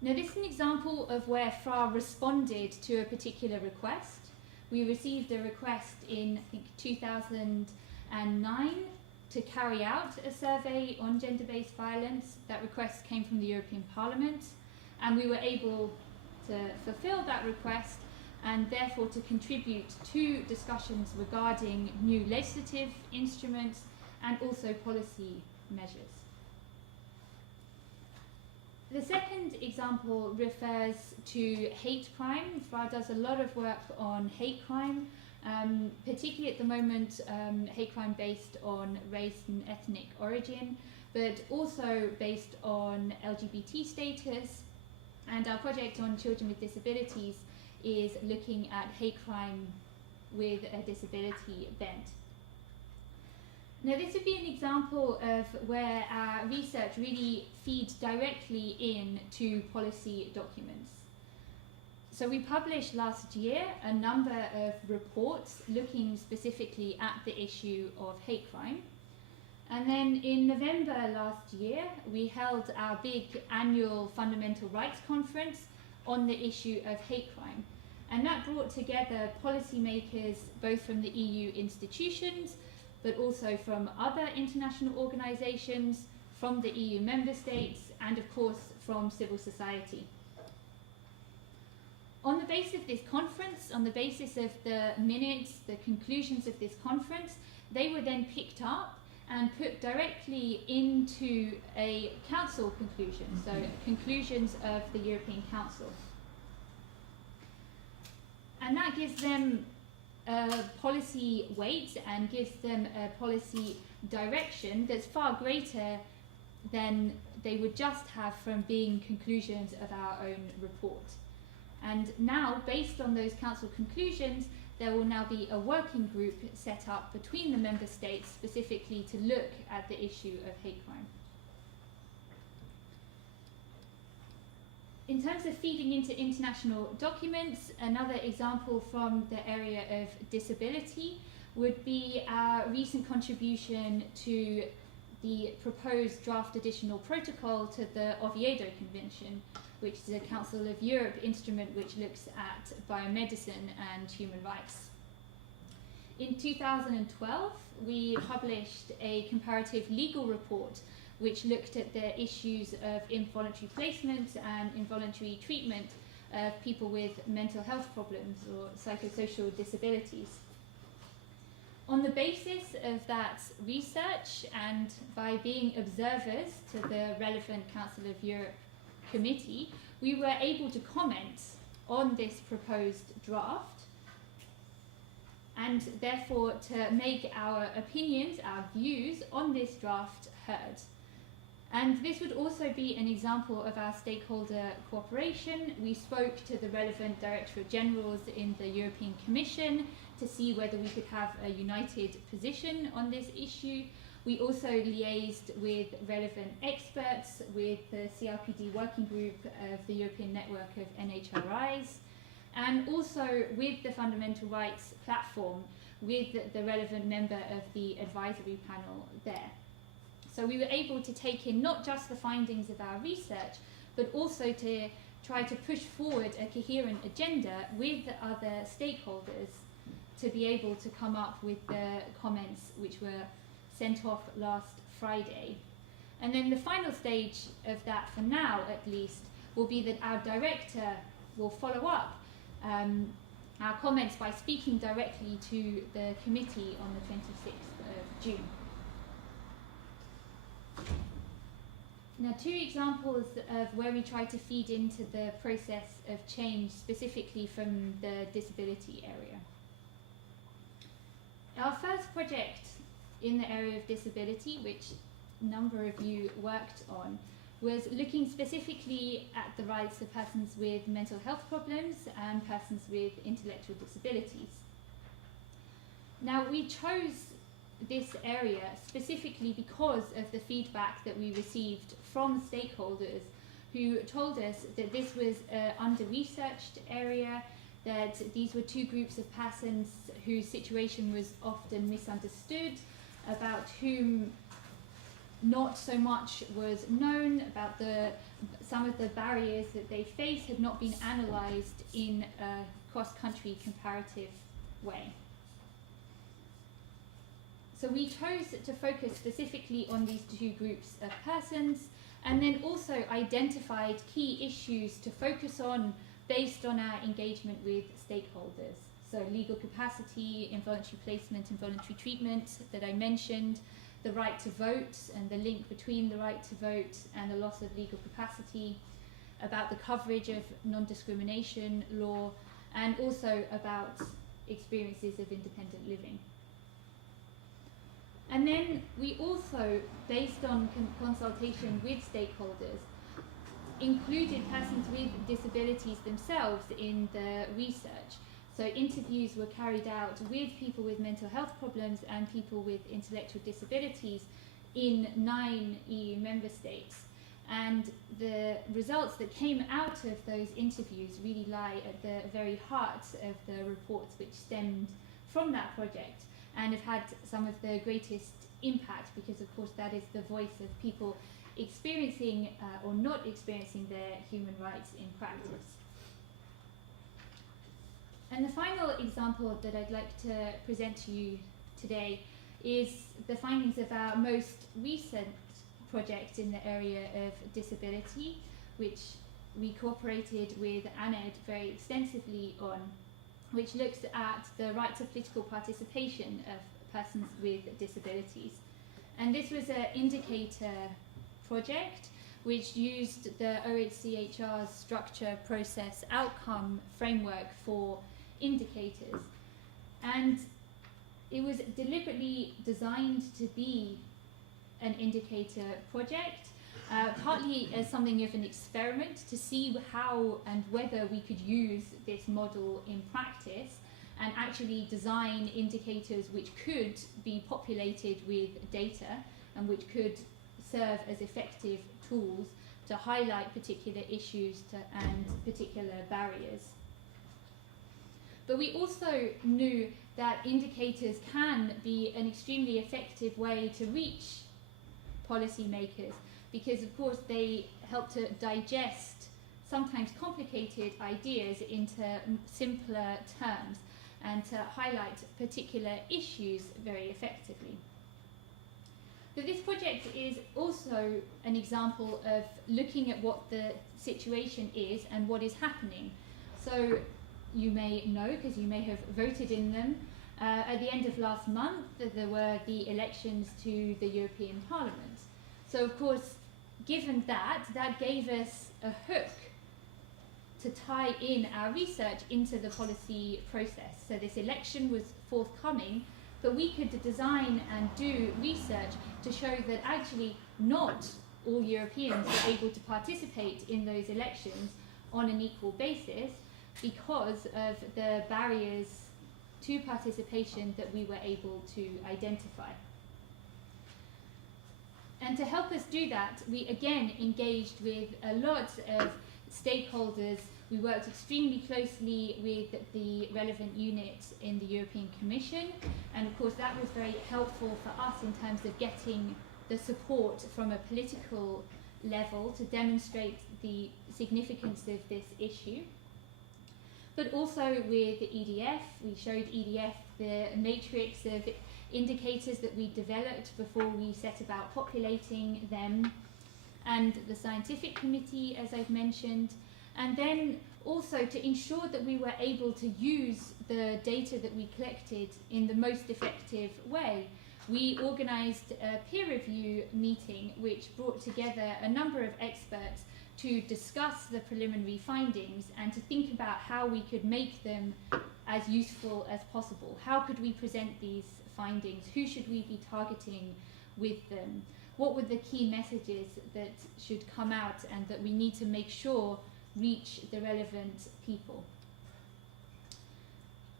Now, this is an example of where FRA responded to a particular request. We received a request in, I think, 2009 to carry out a survey on gender-based violence. That request came from the European Parliament, and we were able to fulfill that request and therefore to contribute to discussions regarding new legislative instruments and also policy measures. The second example refers to hate crime. FRA does a lot of work on hate crime, particularly at the moment hate crime based on race and ethnic origin, but also based on LGBT status. And our project on children with disabilities is looking at hate crime with a disability bent. Now, this would be an example of where our research really feeds directly into policy documents. So we published last year a number of reports looking specifically at the issue of hate crime. And then in November last year, we held our big annual Fundamental Rights Conference on the issue of hate crime. And that brought together policymakers, both from the EU institutions, but also from other international organisations, from the EU member states, and of course from civil society. On the basis of this conference, on the basis of the minutes, the conclusions of this conference, they were then picked up and put directly into a council conclusion, so conclusions of the European Council. And that gives them policy weight and gives them a policy direction that's far greater than they would just have from being conclusions of our own report. And now, based on those council conclusions, there will now be a working group set up between the member states specifically to look at the issue of hate crime. In terms of feeding into international documents, another example from the area of disability would be our recent contribution to the proposed draft additional protocol to the Oviedo Convention, which is a Council of Europe instrument which looks at biomedicine and human rights. In 2012, we published a comparative legal report which looked at the issues of involuntary placement and involuntary treatment of people with mental health problems or psychosocial disabilities. On the basis of that research and by being observers to the relevant Council of Europe committee, we were able to comment on this proposed draft and therefore to make our opinions, our views on this draft heard. And this would also be an example of our stakeholder cooperation. We spoke to the relevant Directorate Generals in the European Commission to see whether we could have a united position on this issue. We also liaised with relevant experts, with the CRPD working group of the European Network of NHRIs, and also with the Fundamental Rights Platform, with the relevant member of the advisory panel there. So we were able to take in not just the findings of our research, but also to try to push forward a coherent agenda with other stakeholders to be able to come up with the comments which were sent off last Friday. And then the final stage of that, for now at least, will be that our director will follow up our comments by speaking directly to the committee on the 26th of June. Now, two examples of where we try to feed into the process of change specifically from the disability area. Our first project in the area of disability, which a number of you worked on, was looking specifically at the rights of persons with mental health problems and persons with intellectual disabilities. Now, we chose this area specifically because of the feedback that we received from stakeholders who told us that this was an under-researched area, that these were two groups of persons whose situation was often misunderstood, about whom not so much was known, about some of the barriers that they face had not been analysed in a cross-country comparative way. So we chose to focus specifically on these two groups of persons, and then also identified key issues to focus on based on our engagement with stakeholders. So legal capacity, involuntary placement, involuntary treatment that I mentioned, the right to vote and the link between the right to vote and the loss of legal capacity, about the coverage of non-discrimination law, and also about experiences of independent living. And then we also, based on consultation with stakeholders, included persons with disabilities themselves in the research. So interviews were carried out with people with mental health problems and people with intellectual disabilities in 9 EU member states. And the results that came out of those interviews really lie at the very heart of the reports which stemmed from that project, and have had some of the greatest impact because, of course, that is the voice of people experiencing or not experiencing their human rights in practice. And the final example that I'd like to present to you today is the findings of our most recent project in the area of disability, which we cooperated with ANED very extensively on, which looks at the right to political participation of persons with disabilities. And this was an indicator project which used the OHCHR's structure, process, outcome framework for indicators. And it was deliberately designed to be an indicator project, partly as something of an experiment to see how and whether we could use this model in practice and actually design indicators which could be populated with data and which could serve as effective tools to highlight particular issues and particular barriers. But we also knew that indicators can be an extremely effective way to reach policymakers, because of course they help to digest sometimes complicated ideas into simpler terms and to highlight particular issues very effectively. So this project is also an example of looking at what the situation is and what is happening. So you may know, because you may have voted in them, at the end of last month there were the elections to the European Parliament. So of course, given that gave us a hook to tie in our research into the policy process. So this election was forthcoming, but we could design and do research to show that actually not all Europeans were able to participate in those elections on an equal basis because of the barriers to participation that we were able to identify. And to help us do that, we again engaged with a lot of stakeholders. We worked extremely closely with the relevant units in the European Commission, and of course that was very helpful for us in terms of getting the support from a political level to demonstrate the significance of this issue. But also with the EDF, we showed EDF the matrix of indicators that we developed before we set about populating them, and the scientific committee, as I've mentioned, and then also to ensure that we were able to use the data that we collected in the most effective way. We organised a peer review meeting which brought together a number of experts to discuss the preliminary findings and to think about how we could make them as useful as possible. How could we present these findings? Who should we be targeting with them? What were the key messages that should come out and that we need to make sure reach the relevant people?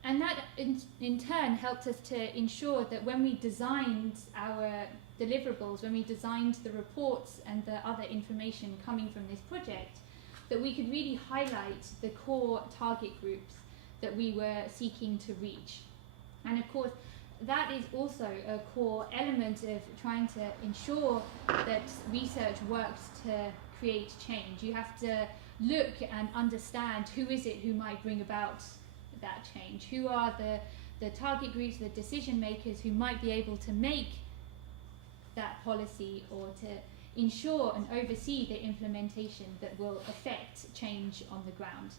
And that in turn helped us to ensure that when we designed our deliverables, when we designed the reports and the other information coming from this project, that we could really highlight the core target groups that we were seeking to reach. And of course, that is also a core element of trying to ensure that research works to create change. You have to look and understand who is it who might bring about that change, who are the target groups, the decision makers who might be able to make that policy or to ensure and oversee the implementation that will affect change on the ground.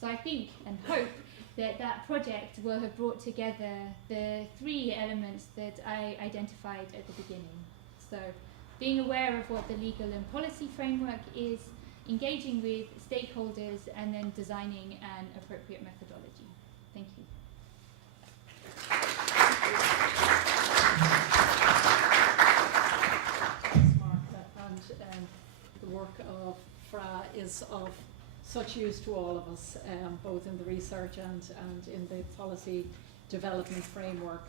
So I think and hope that that project will have brought together the three elements that I identified at the beginning. So being aware of what the legal and policy framework is, engaging with stakeholders, and then designing an appropriate methodology. Thank you. Thanks, Martha. And the work of FRA is of such use to all of us, both in the research and in the policy development framework.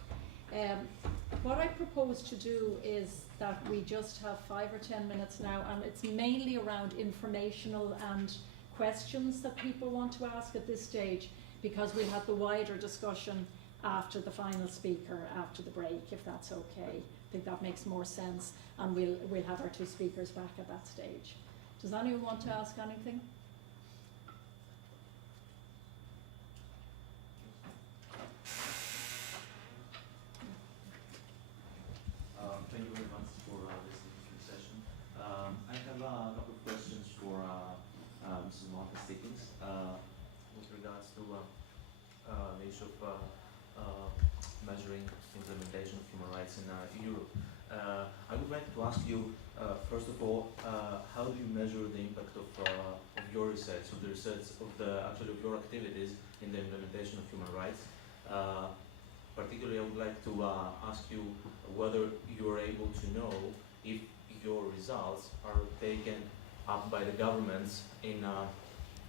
What I propose to do is that we just have 5 or 10 minutes now, and it's mainly around informational and questions that people want to ask at this stage, because we'll have the wider discussion after the final speaker, after the break, if that's okay. I think that makes more sense, and we'll have our two speakers back at that stage. Does anyone want to ask anything? Thank you very much for this session. I have a couple of questions for Mrs. Martha Stickings with regards to the issue of measuring implementation of human rights in Europe. I would like to ask you, first of all, how do you measure the impact of your research, of the research of your activities in the implementation of human rights? Particularly, I would like to ask you whether you are able to know if your results are taken up by the governments in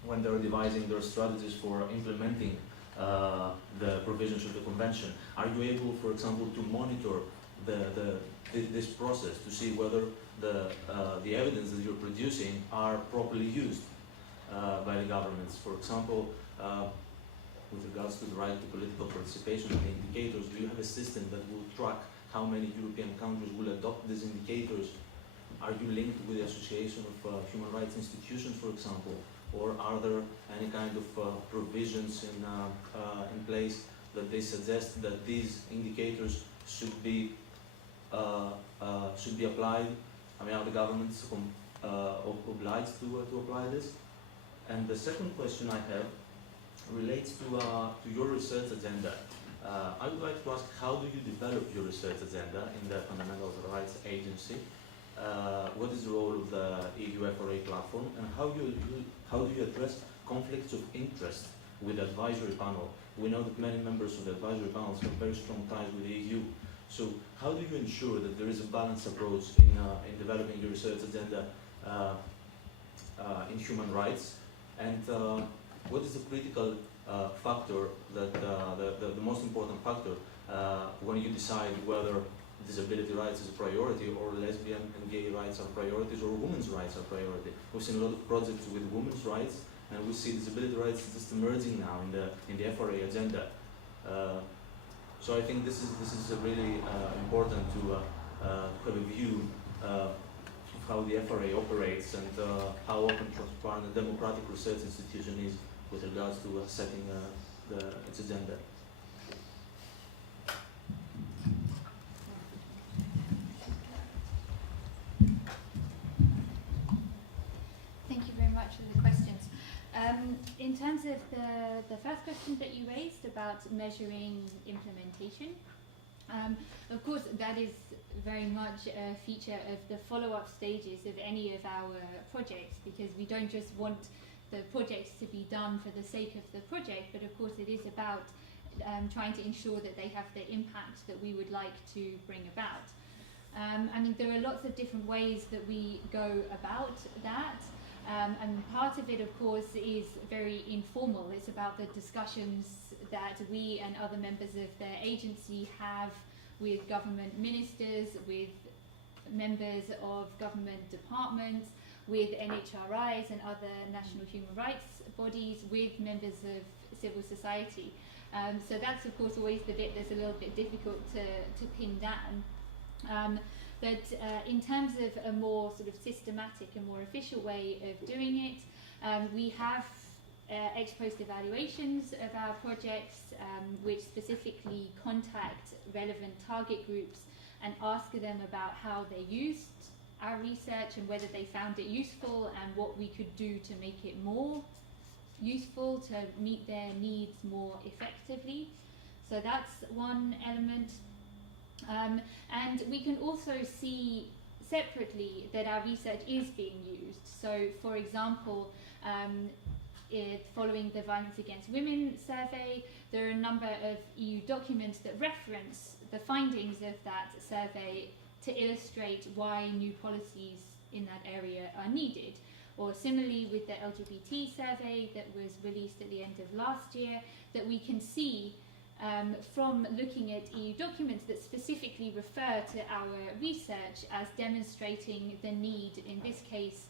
when they're devising their strategies for implementing the provisions of the convention? Are you able, for example, to monitor this process to see whether the evidence that you're producing are properly used by the governments? For example, with regards to the right to political participation and the indicators, do you have a system that will track how many European countries will adopt these indicators? Are you linked with the Association of Human Rights Institutions, for example? Or are there any kind of provisions in place that they suggest that these indicators should be applied? I mean, are the governments obliged to apply this? And the second question I have relates to your research agenda. I would like to ask, how do you develop your research agenda in the Fundamental Rights Agency? What is the role of the EU FRA platform, and how do you address conflicts of interest with the advisory panel? We know that many members of the advisory panels have very strong ties with the EU. So how do you ensure that there is a balanced approach in developing your research agenda in human rights? And what is the critical factor, that the most important factor when you decide whether disability rights is a priority, or lesbian and gay rights are priorities, or women's rights are priority? We've seen a lot of projects with women's rights, and we see disability rights just emerging now in the FRA agenda. So I think this is really important to have a view of how the FRA operates, and how open, transparent, and democratic research institution is with regards to setting its agenda. Thank you very much for the questions. In terms of the first question that you raised about measuring implementation, of course that is very much a feature of the follow-up stages of any of our projects, because we don't just want the projects to be done for the sake of the project, but of course it is about trying to ensure that they have the impact that we would like to bring about. I mean, there are lots of different ways that we go about that. And part of it, of course, is very informal. It's about the discussions that we and other members of the agency have with government ministers, with members of government departments, with NHRIs and other national human rights bodies, with members of civil society. So that's, of course, always the bit that's a little bit difficult to pin down. But in terms of a more sort of systematic and more official way of doing it, we have ex post evaluations of our projects, which specifically contact relevant target groups and ask them about how they used our research and whether they found it useful, and what we could do to make it more useful, to meet their needs more effectively. So that's one element. And we can also see separately that our research is being used. So, for example, following the Violence Against Women survey, there are a number of EU documents that reference the findings of that survey to illustrate why new policies in that area are needed. Or similarly with the LGBT survey that was released at the end of last year, that we can see from looking at EU documents that specifically refer to our research as demonstrating the need, in this case,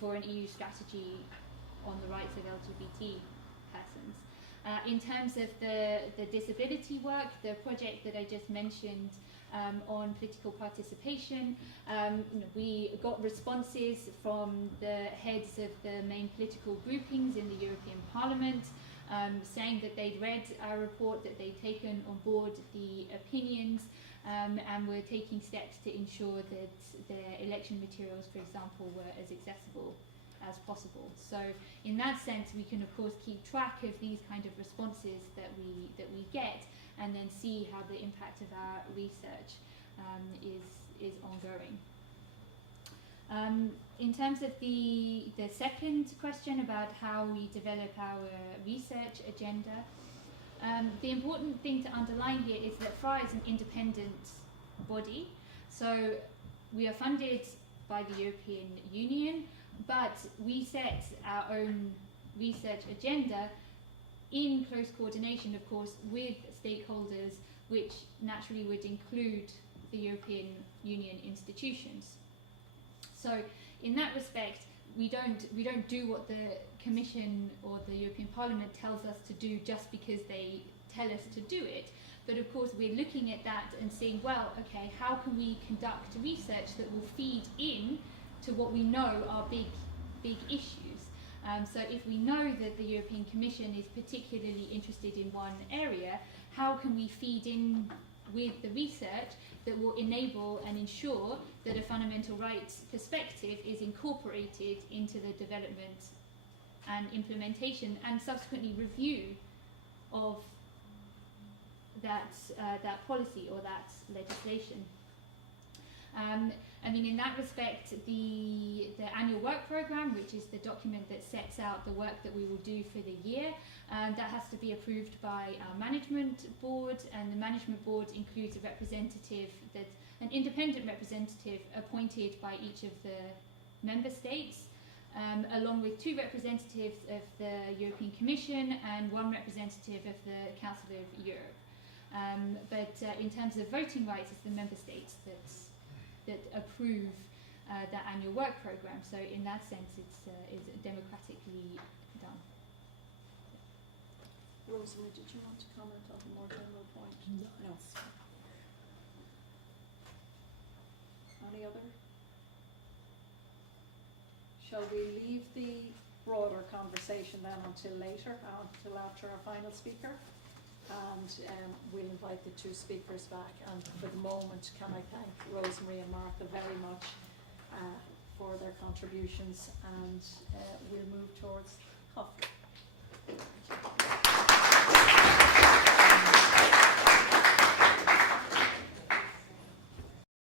for an EU strategy on the rights of LGBT persons. In terms of the disability work, the project that I just mentioned on political participation, we got responses from the heads of the main political groupings in the European Parliament, saying that they'd read our report, that they'd taken on board the opinions, and were taking steps to ensure that their election materials, for example, were as accessible as possible. So in that sense, we can of course keep track of these kind of responses that we get, and then see how the impact of our research is ongoing. In terms of the second question about how we develop our research agenda, the important thing to underline here is that FRA is an independent body, so we are funded by the European Union, but we set our own research agenda in close coordination, of course, with stakeholders, which naturally would include the European Union institutions. So in that respect, we don't do what the Commission or the European Parliament tells us to do just because they tell us to do it. But of course, we're looking at that and saying, well, okay, how can we conduct research that will feed in to what we know are big issues? So if we know that the European Commission is particularly interested in one area, how can we feed in with the research that will enable and ensure that a fundamental rights perspective is incorporated into the development and implementation and subsequently review of that policy or that legislation. I mean, in that respect, the annual work programme, which is the document that sets out the work that we will do for the year, that has to be approved by our management board, and the management board includes a representative, an independent representative appointed by each of the member states, along with 2 representatives of the European Commission and 1 representative of the Council of Europe. But in terms of voting rights, it's the member states that approve that annual work programme. So in that sense, it's democratically done. Rosemary, did you want to comment on the more general point? No. Any other? Shall we leave the broader conversation then until later, until after our final speaker? And we'll invite the 2 speakers back. And for the moment, can I thank Rosemary and Martha very much for their contributions, and we'll move towards coffee.